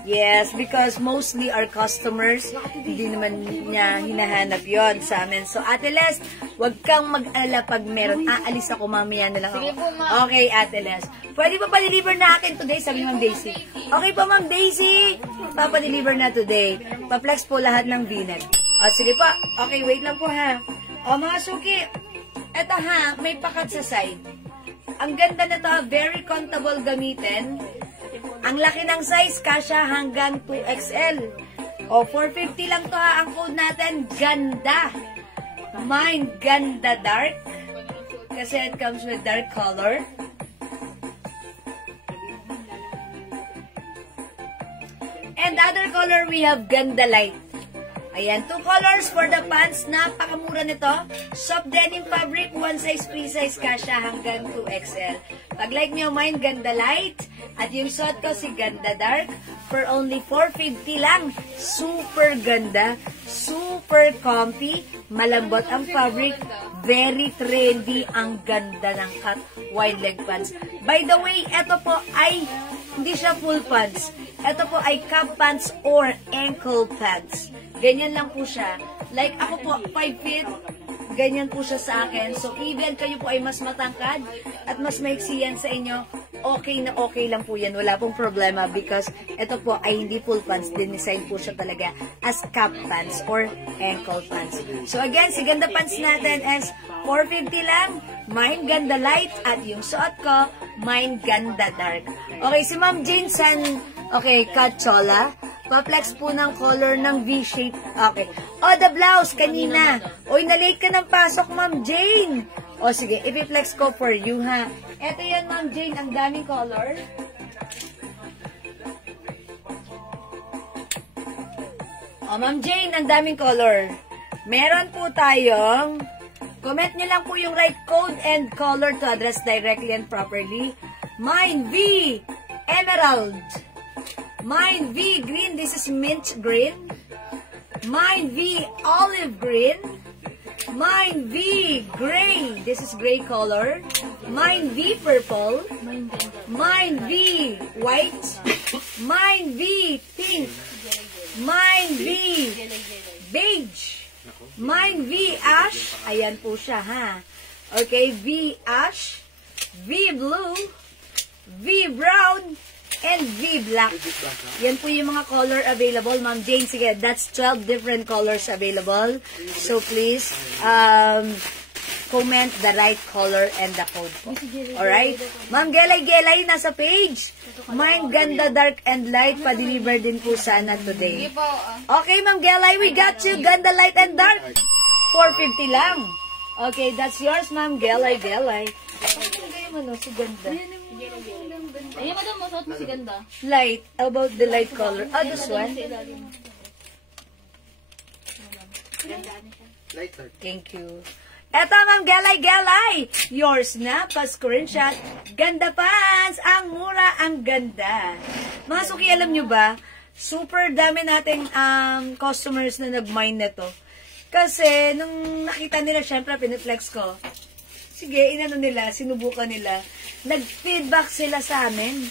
yes, because mostly our customers, hindi naman niya hinahanap yon sa amin. So, Ate Les, wag kang mag-alala pag meron. Aalis ako, mamaya na lang ako. Okay, Ate Les. Pwede pa pa-deliver na akin today, sabi Ma'am Daisy. Okay pa, Ma'am Daisy. Papa-deliver na today. Pa-flex po lahat ng V-neck. O, sige po. Okay, wait lang po ha. O, mga suki, eto ha, may pakat sa side. Ang ganda na to, very comfortable gamitin. Ang laki ng size, kasya hanggang 2XL. O, 450 lang to ha, ang code natin, ganda. Mine, ganda dark. Kasi it comes with dark color. And other color, we have ganda light. Ayan, 2 colors for the pants. Napakamura nito. Soft denim fabric, 1 size, free size kasha hanggang 2XL. Pag like nyo, mine ganda light. At yung suot ko si ganda dark for only 450 lang. Super ganda. Super comfy. Malambot ang fabric. Very trendy. Ang ganda ng cut wide leg pants. By the way, ito po ay hindi siya full pants. Ito po ay cup pants or ankle pants. Ganyan lang po siya. Like ako po, 5 feet. Ganyan po siya sa akin. So, even kayo po ay mas matangkad at mas maiksiyan sa inyo, okay na okay lang po yan. Wala pong problema because ito po ay hindi full pants. Dinesign po siya talaga as cup pants or ankle pants. So, again, si ganda pants natin is 450 lang. Mine ganda light at yung suot ko, mine ganda dark. Okay, si Ma'am Jane San, okay, Kachola. Pa-flex po ng color ng V-shape. Okay. O, the blouse, kanina. Oy, na-late ka ng pasok, Ma'am Jane. O, sige, i-flex ko for you, ha. Eto yan, Ma'am Jane, ang daming color. O, Ma'am Jane, ang daming color. Meron po tayong, comment nyo lang po yung right code and color to address directly and properly. Mine V, Emerald. Mine V green, this is mint green. Mine V olive green. Mine V gray, this is gray color. Mine V purple. Mine V white. Mine V pink. Mine V beige. Mine V ash. Ayan po siya ha. Okay, V ash. V blue. V brown. And V black. Yan po yung mga color available, Ma'am Jane. Sige, that's 12 different colors available. So please, comment the right color and the code po. Alright? Ma'am Gelay, nasa page. Mine ganda dark and light. Pa-deliver din po sana today. Okay, Ma'am Gelay, we got you. Ganda light and dark. 450 lang. Okay, that's yours, Ma'am Gelay. Ano mo, si ganda. Ayun, madam, masuot mo si ganda. Light. How about the light color? Oh, this one. Lighter. Thank you. Eto, Ma'am Gelay. Yours na. Pa-screenshot. Ganda pants. Ang mura, ang ganda. Mga suki, alam nyo ba? Super dami nating customers na nag-mine na to. Kasi, nung nakita nila, syempre, piniflex ko. Sige, sinubukan nila. Nag-feedback sila sa amin.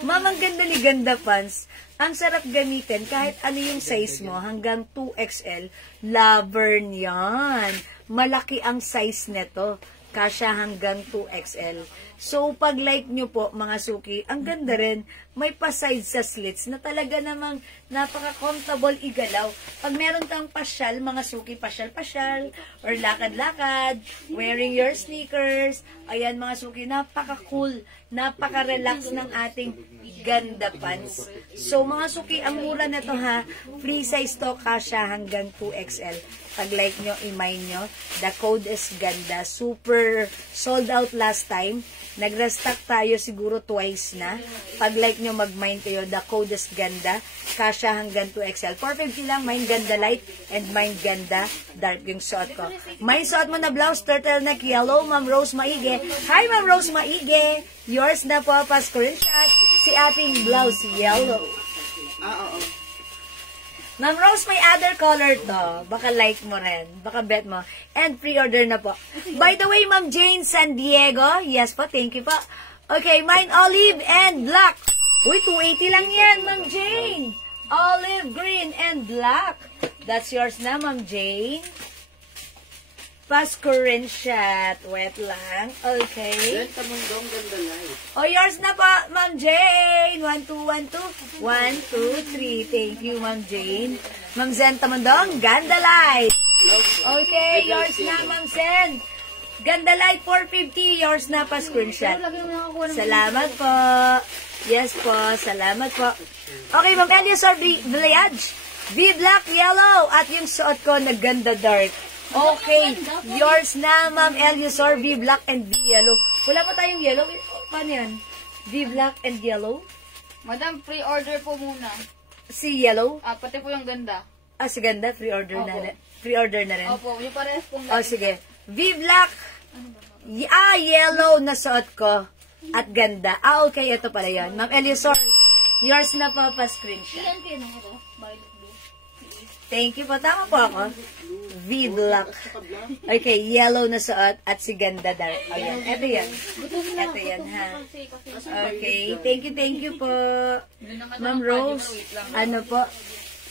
Ma'am, ang ganda ni ganda pants. Ang sarap gamitin kahit ano yung size mo, hanggang 2XL. Lover niyan. Malaki ang size nito. Kasya hanggang 2XL. So, pag like nyo po, mga suki, ang ganda rin. May pa-side sa slits na talaga namang napaka-comfortable igalaw. Pag meron kang pasyal, mga suki, pasyal, or lakad-lakad, wearing your sneakers, ayan mga suki, napaka-cool, napaka-relax ng ating ganda pants. So, mga suki, ang mura na to ha. Free size to, kasya hanggang 2XL. Pag like nyo, i-mine nyo. The code is ganda. Super sold out last time. Nag-restock tayo siguro twice na. Pag like nyo, mag-mine kayo. The code is ganda. Kasha hanggang 2XL. 450 lang. Mine ganda light and mine ganda dark yung suot ko. Mine suot mo na blouse, turtleneck yellow. Ma'am Rose Maige. Hi, Ma'am Rose Maige. Yours na po, pa-screenshot. Si ating blouse yellow. Oo. Ma'am Rose, may other color to. Baka like mo rin. Baka bet mo. And pre-order na po. By the way, Ma'am Jane San Diego. Yes po, thank you po. Okay, mine olive and black. Uy, 280 lang yan, Ma'am Jane. Olive, green, and black. That's yours na, Ma'am Jane. Pa-screenshot. Wet lang. Okay. Then, Tamundong ganda light. O, yours na po, Ma'am Jane. 1212. 1, 2, 3. Thank you, Ma'am Jane. Ma'am Zen Tamandong, Ganda Light. Okay, yours na, Ma'am Zen. Ganda Light, 450. Yours na pa, screenshot. Salamat po. Yes po, salamat po. Okay, Ma'am Elias Village. V-Black Yellow. At yung suot ko na Ganda Dark. Okay, yours na, Ma'am Eliasor, V-Black and V-Yellow. Wala pa tayong yellow. Paano yan? V-Black and yellow? Madam, pre-order po muna. Si yellow? Pati po yung ganda. Si ganda, pre-order na rin. Pre-order na rin. Opo, yung parehas pong Sige. V-Black. Yellow na suot ko. At ganda. Okay, ito pala yan. Ma'am Eliasor, yours na po pa-screenshot. Ilan tinong ito? Violet blue. Thank you po. Tama po ako. V-Black. Okay, yellow na suot at si ganda dark. Ayan, ito yan. Ito yan, ha. Okay, thank you po. Ma'am Rose, ano po?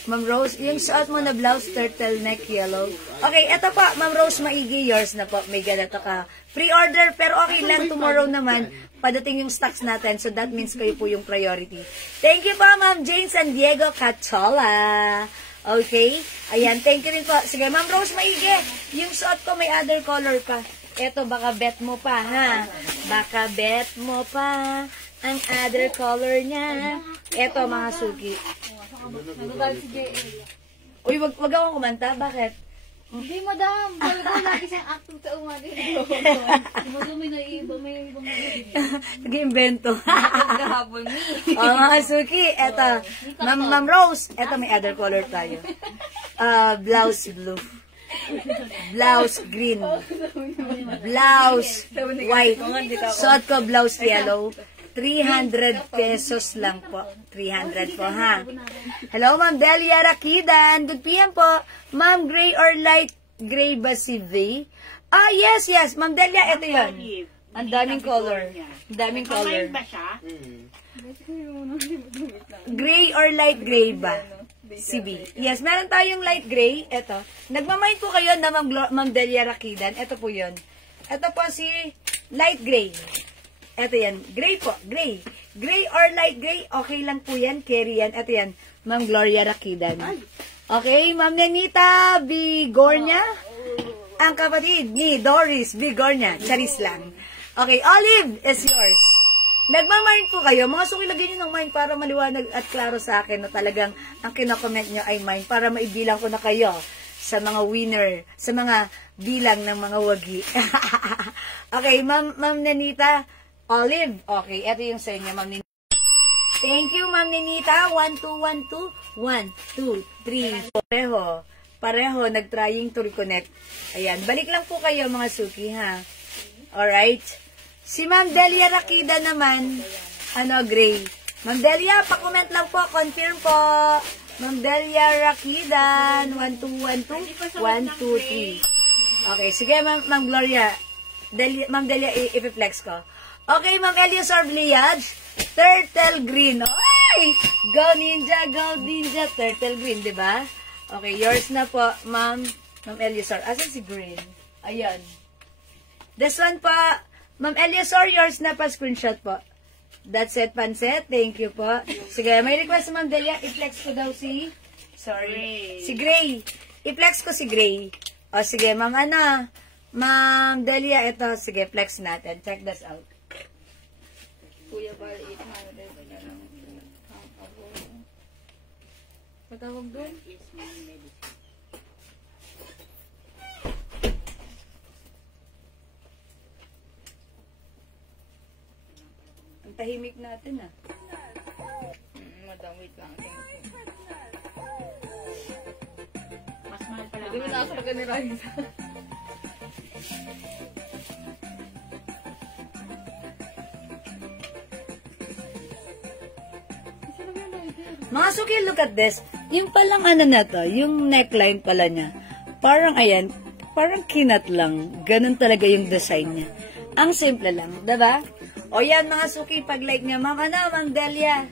Ma'am Rose, yung suot mo na blouse, turtleneck yellow. Okay, ito po, Ma'am Rose Maigi, yours na po. May ganito ka. Pre-order, pero okay lang, tomorrow naman, padating yung stocks natin. So that means kayo po yung priority. Thank you po, Ma'am Jane San Diego Cachola. Okay? Ayan, thank you rin po. Sige, Ma'am Rose Maigi, yung suot ko may other color pa. Eto, baka bet mo pa, ha? Baka bet mo pa ang other color niya. Eto, mga suki. Nagagalit si J.A. Uy, wag akong kumanta. Bakit? Hindi, madam. Talaga lagi siyang active sa umali. May naiiba, may ibang Nag-iimbento. naghahabol mo. Mga suki, eto. Ma'am Rose, eto may other color tayo. Blouse blue. Blouse green. Blouse white. Suot ko blouse yellow. 300 pesos lang po. 300 po, ha? Hello, Ma'am Delia Rakidan. Good PM po. Ma'am, gray or light gray ba si V? Yes. Ma'am Delia, ito yun. Ang daming color. Ang daming color. Gray or light gray ba? Si V. Yes, meron tayong light gray. Ito. Nagmamind po kayo na Ma'am Delia Rakidan. Ito po yun. Ito po si light gray. Ito yan. Gray po. Gray. Gray or light gray. Okay lang po yan. Carry yan. Ito yan. Ma'am Gloria Rakidan. Okay. Ma'am Nenita Bigornia. Ang kapatid ni Doris Bigornia. Charis lang. Okay. Olive is yours. Nagmamind po kayo. Mga suki, lagyan nyo ng mind para maliwanag at klaro sa akin na talagang ang kinokomment nyo ay mind para maibilang ko na kayo sa mga winner, sa mga bilang ng mga wagi. Okay. Ma'am Nenita Olive. Okay, ito yung sa inyo, Ma'am Ninita. Thank you, Ma'am Ninita. 1, 2, 1, 2. 1, 2, 3. Pareho, nag-trying to reconnect. Ayan, balik lang po kayo, mga suki, ha? Alright. Si Ma'am Delia Rakida naman, gray. Ma'am Delia, pa-comment lang po, confirm po. Ma'am Delia Rakida, 1, 2, 1, 2. 1, 2, 3. Okay, sige, Ma'am Gloria. Ma'am Delia, i-flex ko. Okay, Ma'am Eliasor Village, turtle green. Ay! Go ninja, turtle green, di ba? Okay, yours na po, Ma'am Eliasor. Asan si green? Ayan. This one po, Ma'am Eliasor, yours na pa, screenshot po. That's it, Panset. Thank you po. Sige, may request Ma'am Delia, i-flex ko daw si Gray. I-flex ko si Gray. O, sige, Ma'am Delia, ito, sige, flex natin. Check this out. Kuya, bali, 800. Patawag doon? tahimik natin ah. Madam, wait lang. Mas mahal pala. Hindi mo na ako ni Raisa. Mga suki, look at this. Yung palang ano na to, yung neckline pala niya. Parang ayan, parang kinat lang. Ganun talaga yung design niya. Ang simple lang, diba? O yan mga suki, pag like niya, Mang Delia.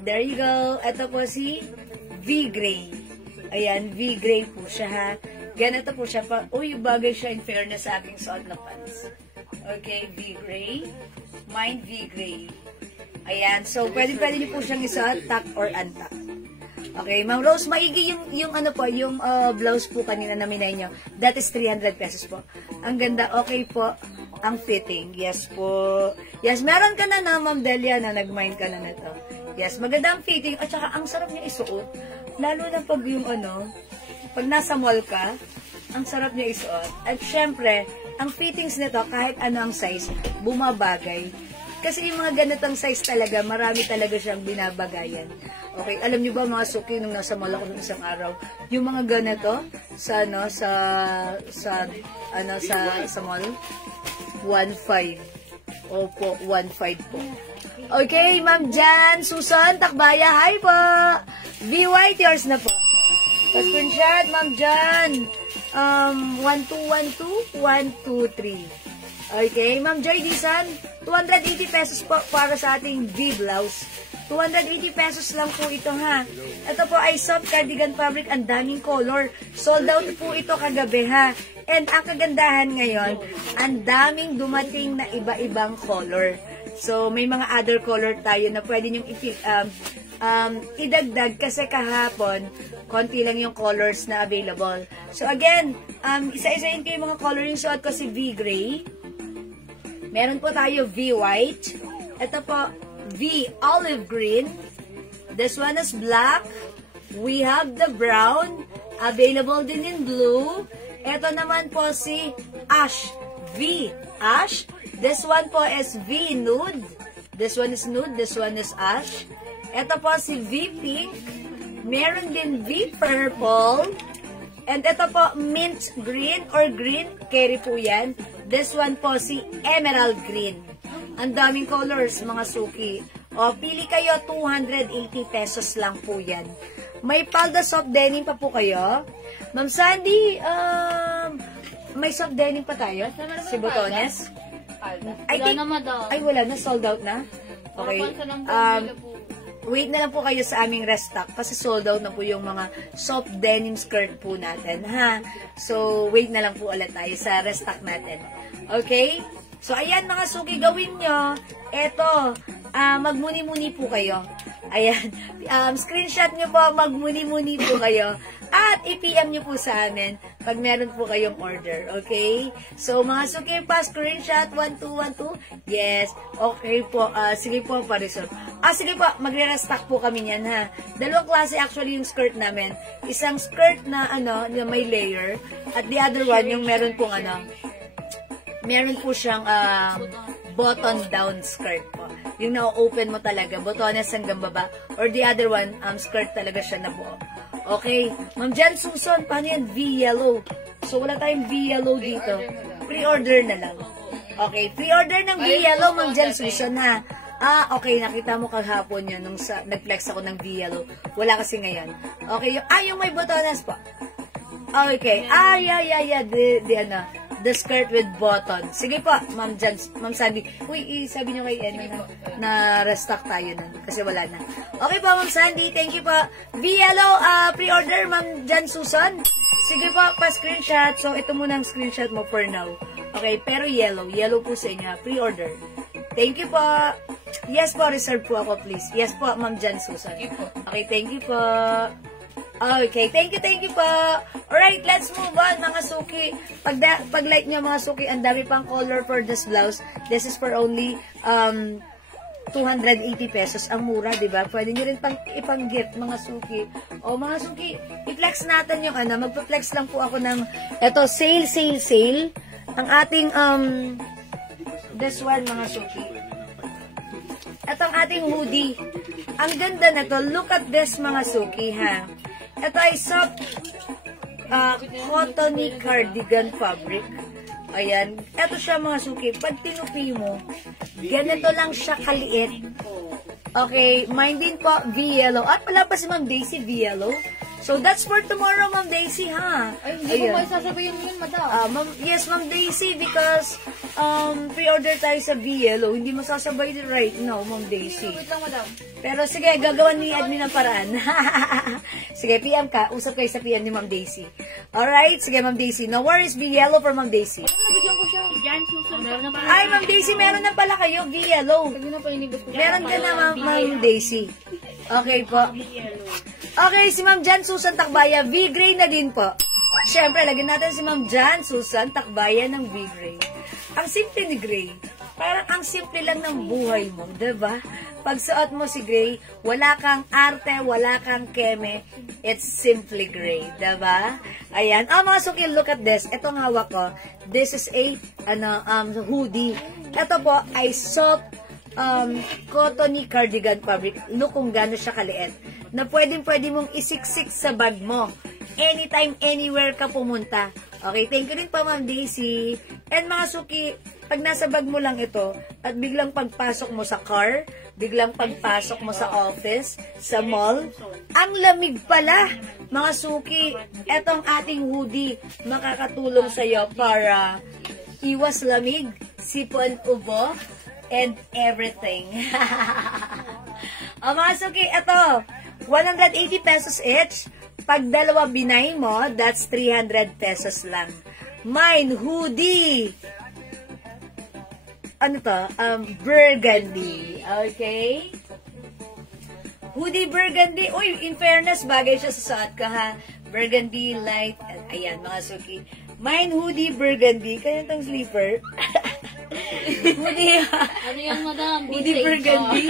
There you go. Ito po si V-Gray. Ayan, V-Gray po siya ha. Ganito po siya. Uy, bagay siya in fairness sa aking suot na pants. Okay, V-Gray. Mine V-Gray. Ayan, so pwede niyo po siyang isuot, tuck or untuck. Okay, Ma'am Rose, maigi yung ano po, yung blouse po kanina na minay nyo. That is 300 pesos po. Ang ganda, okay po ang fitting. Yes po. Yes, meron ka na Ma'am Delia, na nag-mind ka na nito. Yes, maganda ang fitting at saka ang sarap niya isuot. Lalo na pag yung ano, pag nasa mall ka, ang sarap niya isuot. At syempre, ang fittings nito, kahit ano ang size, bumabagay. Kasi yung mga ganitong size talaga, marami talaga siyang binabagayan. Okay, alam niyo ba mga suki, nung nasa mall ako nung isang araw, yung mga ganito, sa mall, 1.5. Opo, 1.5 po. Okay, Ma'am Jan, Susan, Takbaya, hi po! V-White, yours na po. Pa-screenshot, Ma'am Jan. 1212, 123. Okay, Ma'am Joy Disan, 280 pesos po para sa ating V-blouse. 280 pesos lang po ito ha. Ito po ay soft cardigan fabric, ang daming color. Sold out po ito kagabi ha. And ang kagandahan ngayon, ang daming dumating na iba-ibang color. So, may mga other color tayo na pwede nyong idagdag kasi kahapon, konti lang yung colors na available. So, again, isa-isahin ko yung mga color yung suot ko si V-Gray. Meron po tayo V-White. Ito po, V-Olive Green. This one is black. We have the brown. Available din in blue. Ito naman po si Ash. V-Ash. This one po is V-Nude. This one is nude. This one is Ash. Ito po si V-Pink. Meron din V-Purple. And ito po, mint green or green. Carry po yan. This one po si emerald green. Ang daming colors, mga suki. O, pili kayo, 280 pesos lang po yan. May palda soft denim pa po kayo. Ma'am Sandy, may soft denim pa tayo? Si Botones? Ay, wala na. Sold out na? Okay. Wait na lang po kayo sa aming restock kasi sold out na po yung mga soft denim skirt po natin, ha? So, wait na lang po ulit tayo sa restock natin. Okay? So, ayan mga suki, gawin nyo. Eto, magmuni-muni po kayo. Ayan, screenshot nyo po, magmuni-muni po kayo. At i-PM nyo po sa amin pag meron po kayong order. Okay? So, mga suki pa, screenshot 1212. Yes. Okay po. Sige po, pa-reserve. Sige po, magre-restock po kami niyan, ha. Dalawang klase actually yung skirt namin. Isang skirt na, na may layer. At the other one, yung meron pong, meron po siyang, button-down skirt po. Yung na-open mo talaga, botones hanggang baba. Or the other one, skirt talaga siya na buo. Okay. Ma'am Jan Susan, paano yan? V-yellow. So, wala tayong V-yellow dito. Pre-order na lang. Okay. Pre-order ng V-yellow, Ma'am Jan Susan, ha. Okay. Nakita mo kahapon yun nung nag-flex ako ng V-yellow. Wala kasi ngayon. Okay. Yung may botones po. Okay. Yeah. The skirt with button. Sige po, Ma'am Sandy. Uy, sabi nyo kay na restock tayo nun. Kasi wala na. Okay po, Ma'am Sandy. Thank you po. V-yellow, pre-order, Ma'am Jan Susan. Sige po, pa-screenshot. So, ito muna ang screenshot mo for now. Okay, pero yellow. Yellow po sa inyo. Pre-order. Thank you po. Yes po, reserve po ako, please. Yes po, Ma'am Jan Susan. Okay, thank you po. Okay, thank you po. Alright, let's move on, mga suki. Pag like nyo, mga suki, ang dami pang color for this blouse. This is for only 280 pesos. Ang mura, diba? Pwede nyo rin ipang-gift, mga suki. O, mga suki, i-flex natin yung magpa-flex lang po ako ng, eto, sale. Ang ating, this one, mga suki. Itong ating hoodie. Ang ganda na to. Look at this, mga suki, ha. Ito ay soft cottony cardigan fabric. Ayan. Ito siya, mga suki. Pag tinupi mo, ganito lang siya kaliit. Okay. Mine din po, V-yellow. At wala pa si Ma'am Daisy, V-yellow. So, that's for tomorrow, Ma'am Daisy, ha? Ay, hindi ko may sasabihin yun, madam. Yes, Ma'am Daisy, because pre-order tayo sa V-yellow. Hindi masasabay right now, Ma'am Daisy. Wait lang, madam. Pero sige, gagawan ni admin ng paraan. Sige, PM ka. Usap kayo sa PM ni Ma'am Daisy. Alright? Sige, Ma'am Daisy. No worries, V-yellow for Ma'am Daisy. Nabigyan ko siya. Diyan, susunod. Ay, Ma'am Daisy, meron na pala kayo, V-yellow. Sabi na pa inibos ko. Meron ka na, Ma'am Daisy. Okay po. Okay, si Ma'am Jan Susan Takbaya, V-Gray na din po. Siyempre, lagyan natin si Ma'am Jan Susan Takbaya ng V-Gray. Ang simple ni Gray, parang ang simple lang ng buhay mo, diba? Pag suot mo si Gray, wala kang arte, wala kang keme, it's simply Gray, diba? Ayan. Mga suki, look at this. Itong hawak ko, this is a hoodie. Ito po ay soft cottony cardigan fabric. Look kung gano'n siya kaliit. Na pwede mong isiksik sa bag mo. Anytime, anywhere ka pumunta. Okay, thank you rin pa, Ma'am Daisy. And mga suki, pag nasa bag mo lang ito, at biglang pagpasok mo sa car, biglang pagpasok mo sa office, sa mall, ang lamig pala. Mga suki, etong ating hoodie, makakatulong sa'yo para iwas lamig, sipon ubo, and everything. Mga suki, ito, 180 pesos each. Pag dalawa binay mo, that's 300 pesos lang. Mine, hoodie. Ano to? Burgundy. Okay? Hoodie burgundy. Uy, in fairness, bagay siya sa suot ko, ha? Burgundy, light. Ayan, mga suki. Mine, hoodie, burgundy. Kaya itong sleeper. Hoodie. Ano yung madam? Hoodie burgundy.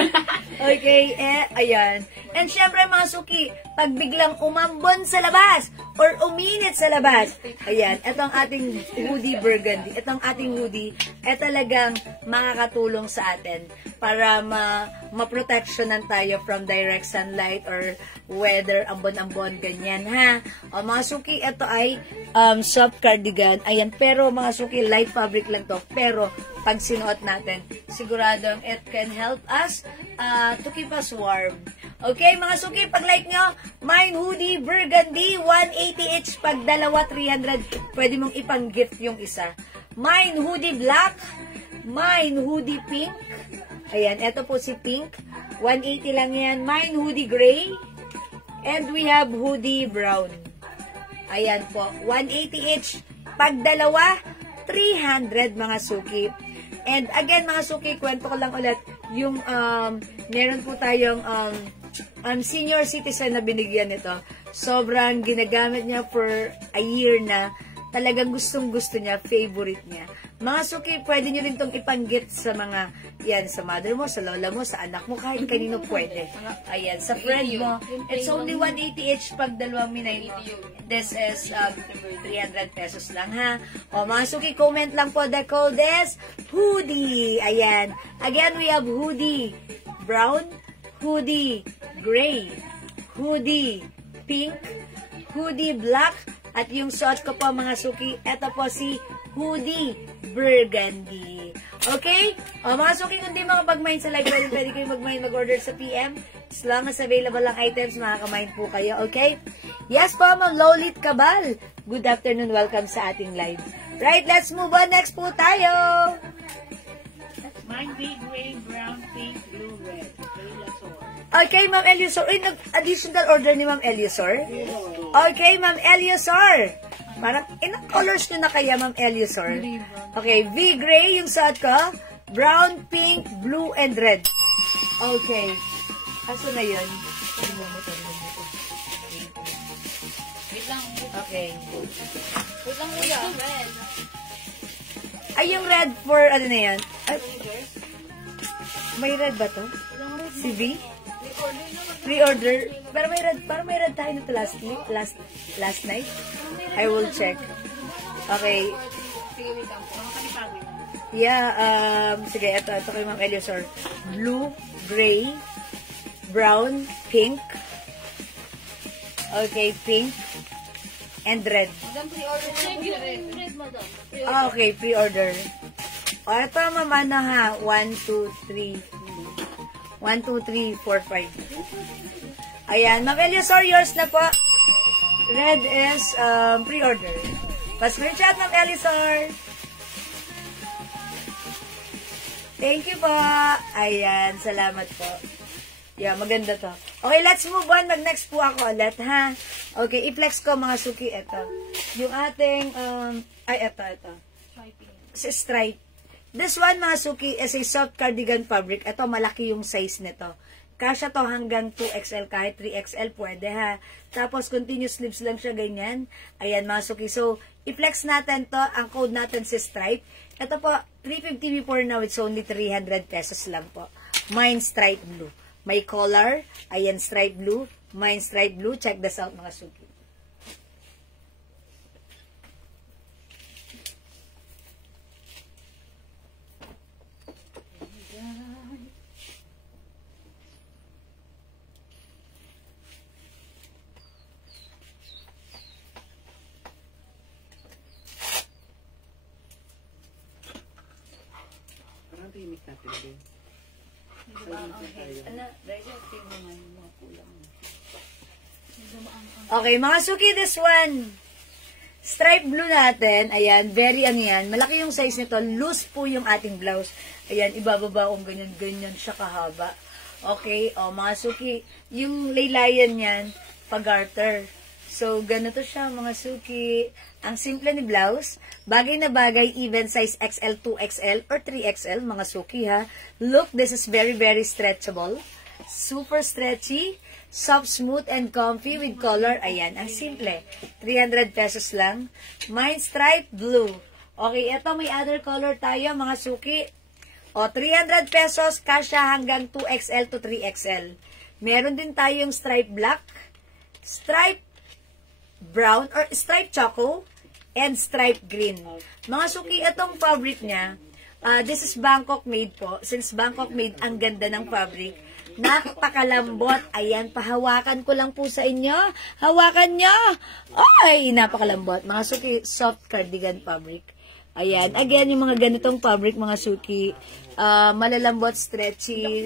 Okay, ayan. And syempre, mga suki, pag biglang umambon sa labas or uminit sa labas, ayan, itong ating hoodie burgundy, itong ating hoodie, talagang makakatulong sa atin para ma-protectionan tayo from direct sunlight or weather, ambon-ambon, ganyan, ha? Mga suki, ito ay soft cardigan. Ayan, pero mga suki, light fabric lang to. Pero, pag sinuot natin, siguradong it can help us to keep us warm. Okay, mga suki, pag like nyo, mine hoodie burgundy, 180 each. Pag dalawa, 300. Pwede mong ipang-gift yung isa. Mine hoodie black, mine hoodie pink. Ayan, eto po si pink. 180 lang yan. Mine hoodie gray. And we have hoodie brown. Ayan po, 180 each. Pag dalawa, 300 mga suki. And again, mga suki, kwento ko lang ulit, yung meron po tayong senior citizen na binigyan nito. Sobrang ginagamit niya for a year na. Talagang gustong-gusto niya, favorite niya. Mga suki, pwede nyo rin itong ipanggit sa mga, yan, sa mother mo, sa lola mo, sa anak mo, kahit kanino pwede. Ayan, sa friend mo. It's only 180 each pag dalawang minay mo. This is 300 pesos lang, ha? O, mga suki, comment lang po, the code is hoodie. Ayan. Again, we have hoodie brown, hoodie gray, hoodie pink, hoodie black, at yung suot ko po, mga suki, eto po si hoodie burgundy. Okay? O, mga suki, kung di makapag-mine sa live, pwede kayo mag-mine, mag-order sa PM. As long as available ang items, makaka-mine po kayo. Okay? Yes po, Ma'am Lolit Cabal. Good afternoon. Welcome sa ating live. Right, let's move on. Next po tayo. Mine big, gray, brown, pink, blue, red. Okay, Ma'am Eliosor. Uy, nag-additional order ni Ma'am Eliosor? Okay, Ma'am Eliosor. Parang, ilang colors nyo na kaya, Ma'am Eliosor? Okay, V-gray yung suot ko. Brown, pink, blue, and red. Okay. Aso na yun? Wait lang. Okay. Wait lang, kuya. Ay, yung red for, ano na yan? Ay, may red ba to? Si V? Pre-order. Pero may red, parang may red tayo nito last night. I will check. Okay. Sige, wait lang. Yeah, sige, ito kay Ma'am Eliosor. Blue, gray, brown, pink. Okay, pink, and red. Madam, pre-order na po yung red, madam. Okay, pre-order. O, ito mamana ha. 1, 2, 3. 1, 2, 3, 4, 5. Ayan, Ma'am Eliosor, yours na po. Red is pre-order. Pa-screenshot, Ma'am Eliosor. Thank you po. Ayan, salamat po. Yeah, maganda to. Okay, let's move on. Mag-next po ako ulit, ha? Okay, i-flex ko mga suki. Ito. Yung ating, ito. Stripe. This one, mga suki, is a soft cardigan fabric. Ito, malaki yung size nito. Kasya to hanggang 2XL, kahit 3XL pwede, ha? Tapos, continuous sleeves lang siya, ganyan. Ayan, mga suki. So, i-flex natin to. Ang code natin si Stripe. Ito po, 350 before now, it's only 300 pesos lang po. Mine stripe blue. May color, ayan, stripe blue. Mine stripe blue. Check this out, mga suki. Parang timik natin din. Okay, mga suki, this one. Stripe blue natin. Ayan, very ano yan. Malaki yung size nito. Loose po yung ating blouse. Ayan, ibababa kung ganyan-ganyan siya kahaba. Okay, o mga suki. Yung laylayan yan, pag-garter. So, ganito siya, mga suki. Ang simple ni blouse. Bagay na bagay, even size XL, 2XL, or 3XL, mga suki ha. Look, this is very, very stretchable. Super stretchy. Soft, smooth, and comfy with color. Ayan, ang simple. 300 pesos lang. Mine stripe blue. Okay, ito may other color tayo, mga suki. O, 300 pesos, kasya hanggang 2XL to 3XL. Meron din tayong stripe black, stripe brown, or stripe choco, and stripe green. Mga suki, itong fabric niya, this is Bangkok made po. Since Bangkok made, ang ganda ng fabric. Napakalambot. Ayan, pahawakan ko lang po sa inyo. Hawakan nyo. Ay, napakalambot. Mga suki, soft cardigan fabric. Ayan. Again, yung mga ganitong fabric, mga suki, malalambot, stretchy,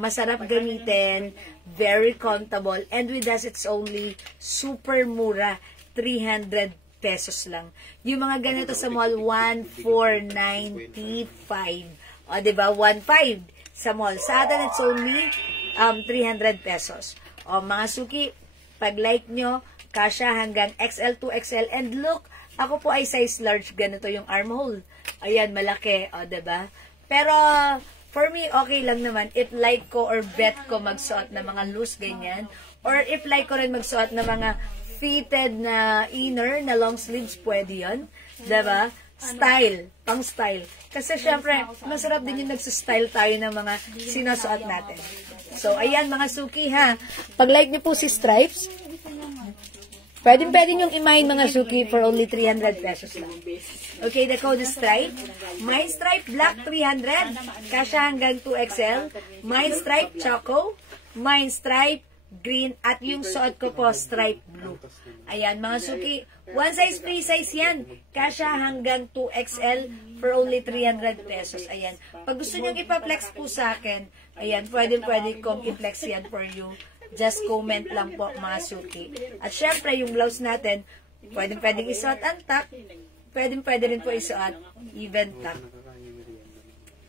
masarap gamitin, very comfortable, and with us, it's only super mura, 300 pesos lang. Yung mga ganito sa mall, 1,495. O, diba? 1,500 sa mall. Sa atin, it's only 300 pesos. O, mga suki, pag-like nyo, kasya hanggang XL to XL. And look, ako po ay size large. Ganito yung armhole. Ayan, malaki. O, diba? Pero, for me, okay lang naman. If like ko or bet ko magsuot na mga loose ganyan. Or if like ko rin magsuot na mga fitted na inner, na long sleeves, pwede yun. Diba? Style. Pang style. Kasi syempre, masarap din yung nagsistyle tayo ng mga sinusuot natin. So, ayan mga suki ha. Pag-like niyo po si Stripes, pwede nyong imahin mga suki for only 300 pesos lang. Okay, the code is Stripe. Mine Stripe Black 300. Kasya hanggang 2XL. Mine Stripe Choco. Mine Stripe Green. At yung suot ko po, Stripe Blue. Ayan, mga suki. One size, free size yan. Kasya hanggang 2XL for only 300 pesos. Ayan. Pag gusto nyo ipa-flex po sa akin, ayan, pwede kong i-flex yan for you. Just comment lang po, mga suki. At syempre, yung blouse natin, pwede isuot ang tuck. Pwede rin po isuot even tuck.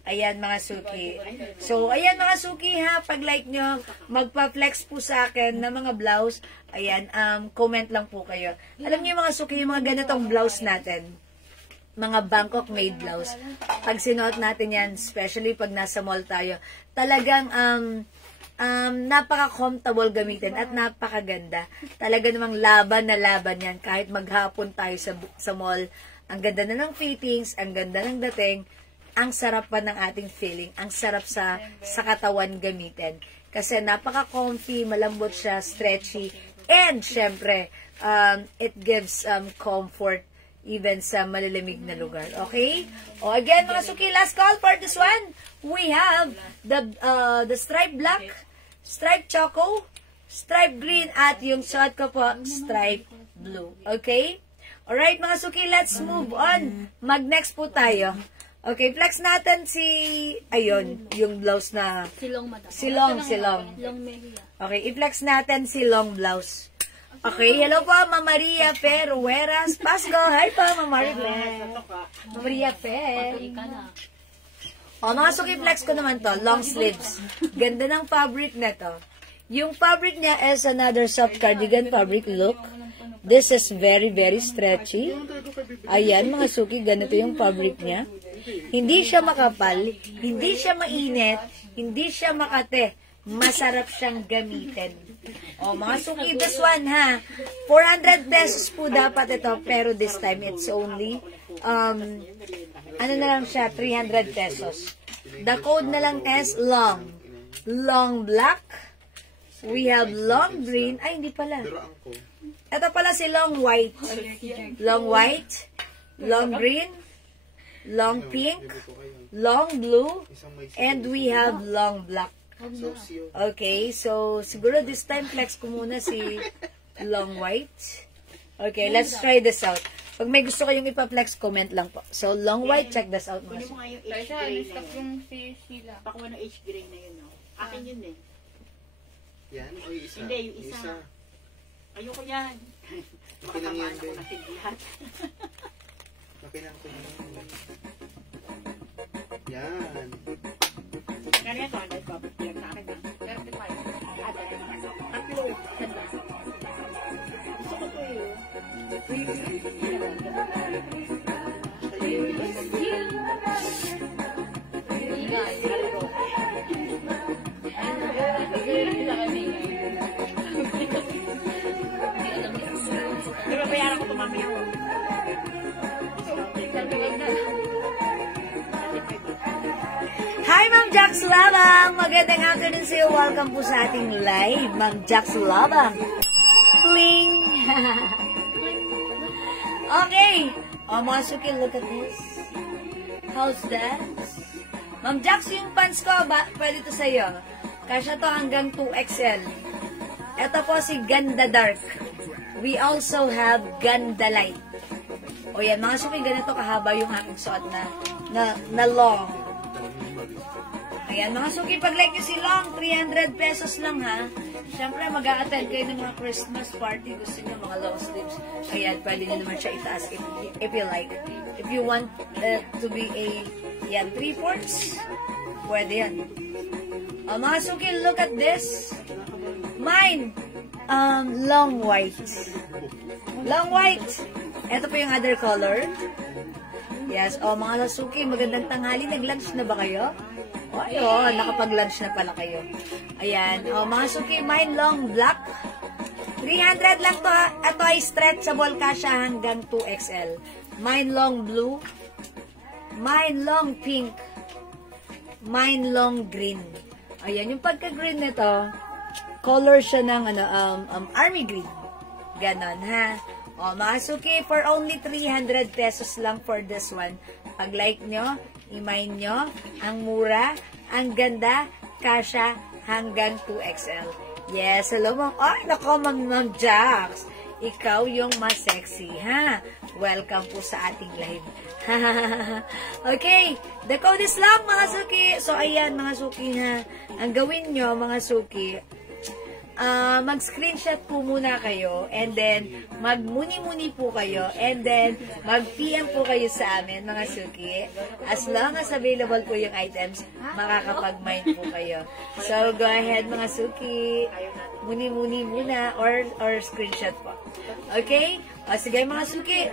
Ayan, mga suki. So, ayan, mga suki, ha. Pag-like nyo, magpa-flex po sa akin na mga blouse. Ayan, comment lang po kayo. Alam niyo, mga suki, yung mga ganitong blouse natin, mga Bangkok made blouse, pag sinuot natin yan, especially pag nasa mall tayo, talagang, napaka-comfortable gamitin at napakaganda. Talaga namang laban na laban yan. Kahit maghapon tayo sa mall, ang ganda na ng fittings, ang ganda ng dating, ang sarap pa ng ating feeling, ang sarap sa katawan gamitin. Kasi napaka-comfy, malambot siya, stretchy, and syempre, it gives comfort even sa malalamig na lugar. Okay? O again, mga suki, last call for this one. We have the striped black, striped choco, striped green, at yung suot ko po, striped blue. Okay? Alright, mga suki, let's move on. Mag-next po tayo. Okay, flex natin si, ayun, yung blouse na, Silong, madam. silong. Long Maria. Okay, i-flex natin si long blouse. Okay, hello po, Ma'am Maria Perueras Pasco. Hi po, Ma'am Maria Ma'am Maria Pe. Ika na. O, mga suki, flex ko naman to, long sleeves. Ganda ng fabric na to. Yung fabric niya is another soft cardigan fabric look. This is very, very stretchy. Ayan, mga suki, ganito yung fabric niya. Hindi siya makapal, hindi siya mainit, hindi siya makate. Masarap siyang gamitin. O, mga suki, this one ha. 400 pesos po dapat ito, pero this time it's only, ano na lang siya, 300 pesos. The code na lang is long. Long black. We have long green. Ay, hindi pala. Ito pala si long white. Long white, long green, long pink, long blue, and we have long black. Okay, so siguro this time flex ko muna si long white. Okay, let's try this out. Pag may gusto kayong ipa-flex, comment lang po. So, long white, check this out mga Kunin mo nga yung Kaya H siya, gray na na-stop yun. yung si Sheila. Pakuha ng H gray na yun, no? Akin yun eh. Yan o yung isa? Hindi, yung isa. Ayoko yan. Laki lang yan, Makamaan ako Ben. ng tiglat. Laki lang ko yan. Yan. Kaya ito, ano yung public lang sa akin. 35. Tatlo. Gusto ko to eh. Ingay. Di ba bayaran ko ito mamaya ko? Hi, Ma'am Jax Labang! Magandang afternoon sa iyo. Welcome po sa ating live, Ma'am Jax Labang. Pling! Okay. O, mga suki, look at this. How's that? Ma'am Jax, yung pants ko, pwede to sa iyo. Kasya to hanggang 2XL. Ito po si Ganda Dark. We also have Ganda Light. O yan, mga suki, ganito kahaba yung aking suot na long. Ayan, mga suki, pag like nyo si Long, 300 pesos lang ha. Siyempre, mag-a-attend kayo ng mga Christmas party. Gusto nyo mga long sleeves. Ayan, pwede nyo naman siya itaas if you like. If you want to be a, yan, 3/4, pwede yan. Mga suki, look at this. Mine, long white. Long white. Ito po yung other color. Yes, mga suki, magandang tanghali. Nag-lunch na ba kayo? O, ayun, nakapag-lunch na pala kayo. Ayan, mga suki, mine long black. 300 lang to ha. Ito ay stretchable kasya hanggang 2XL. Mine long blue. Mine long pink. Mine long green. Ayan, yung pagka-green nito, color siya ng army green. Ganon, ha? O, mga suki, for only 300 pesos lang for this one. Pag like nyo, i-mine nyo, ang mura, ang ganda, kasya hanggang 2XL. Yes, hello ma'am. Ay, nako, Ma'am Jax. Ikaw yung mas sexy, ha? Welcome po sa ating live. Okay, the code is long, mga suki. So, ayan, mga suki, ha? Ang gawin nyo, mga suki, mag-screenshot po muna kayo, and then mag-muni-muni po kayo, and then mag-PM po kayo sa amin, mga suki. As long as available po yung items, makakapag-mine po kayo. So, go ahead, mga suki. Muni-muni muna or screenshot po. Okay? O, sige, mga suki.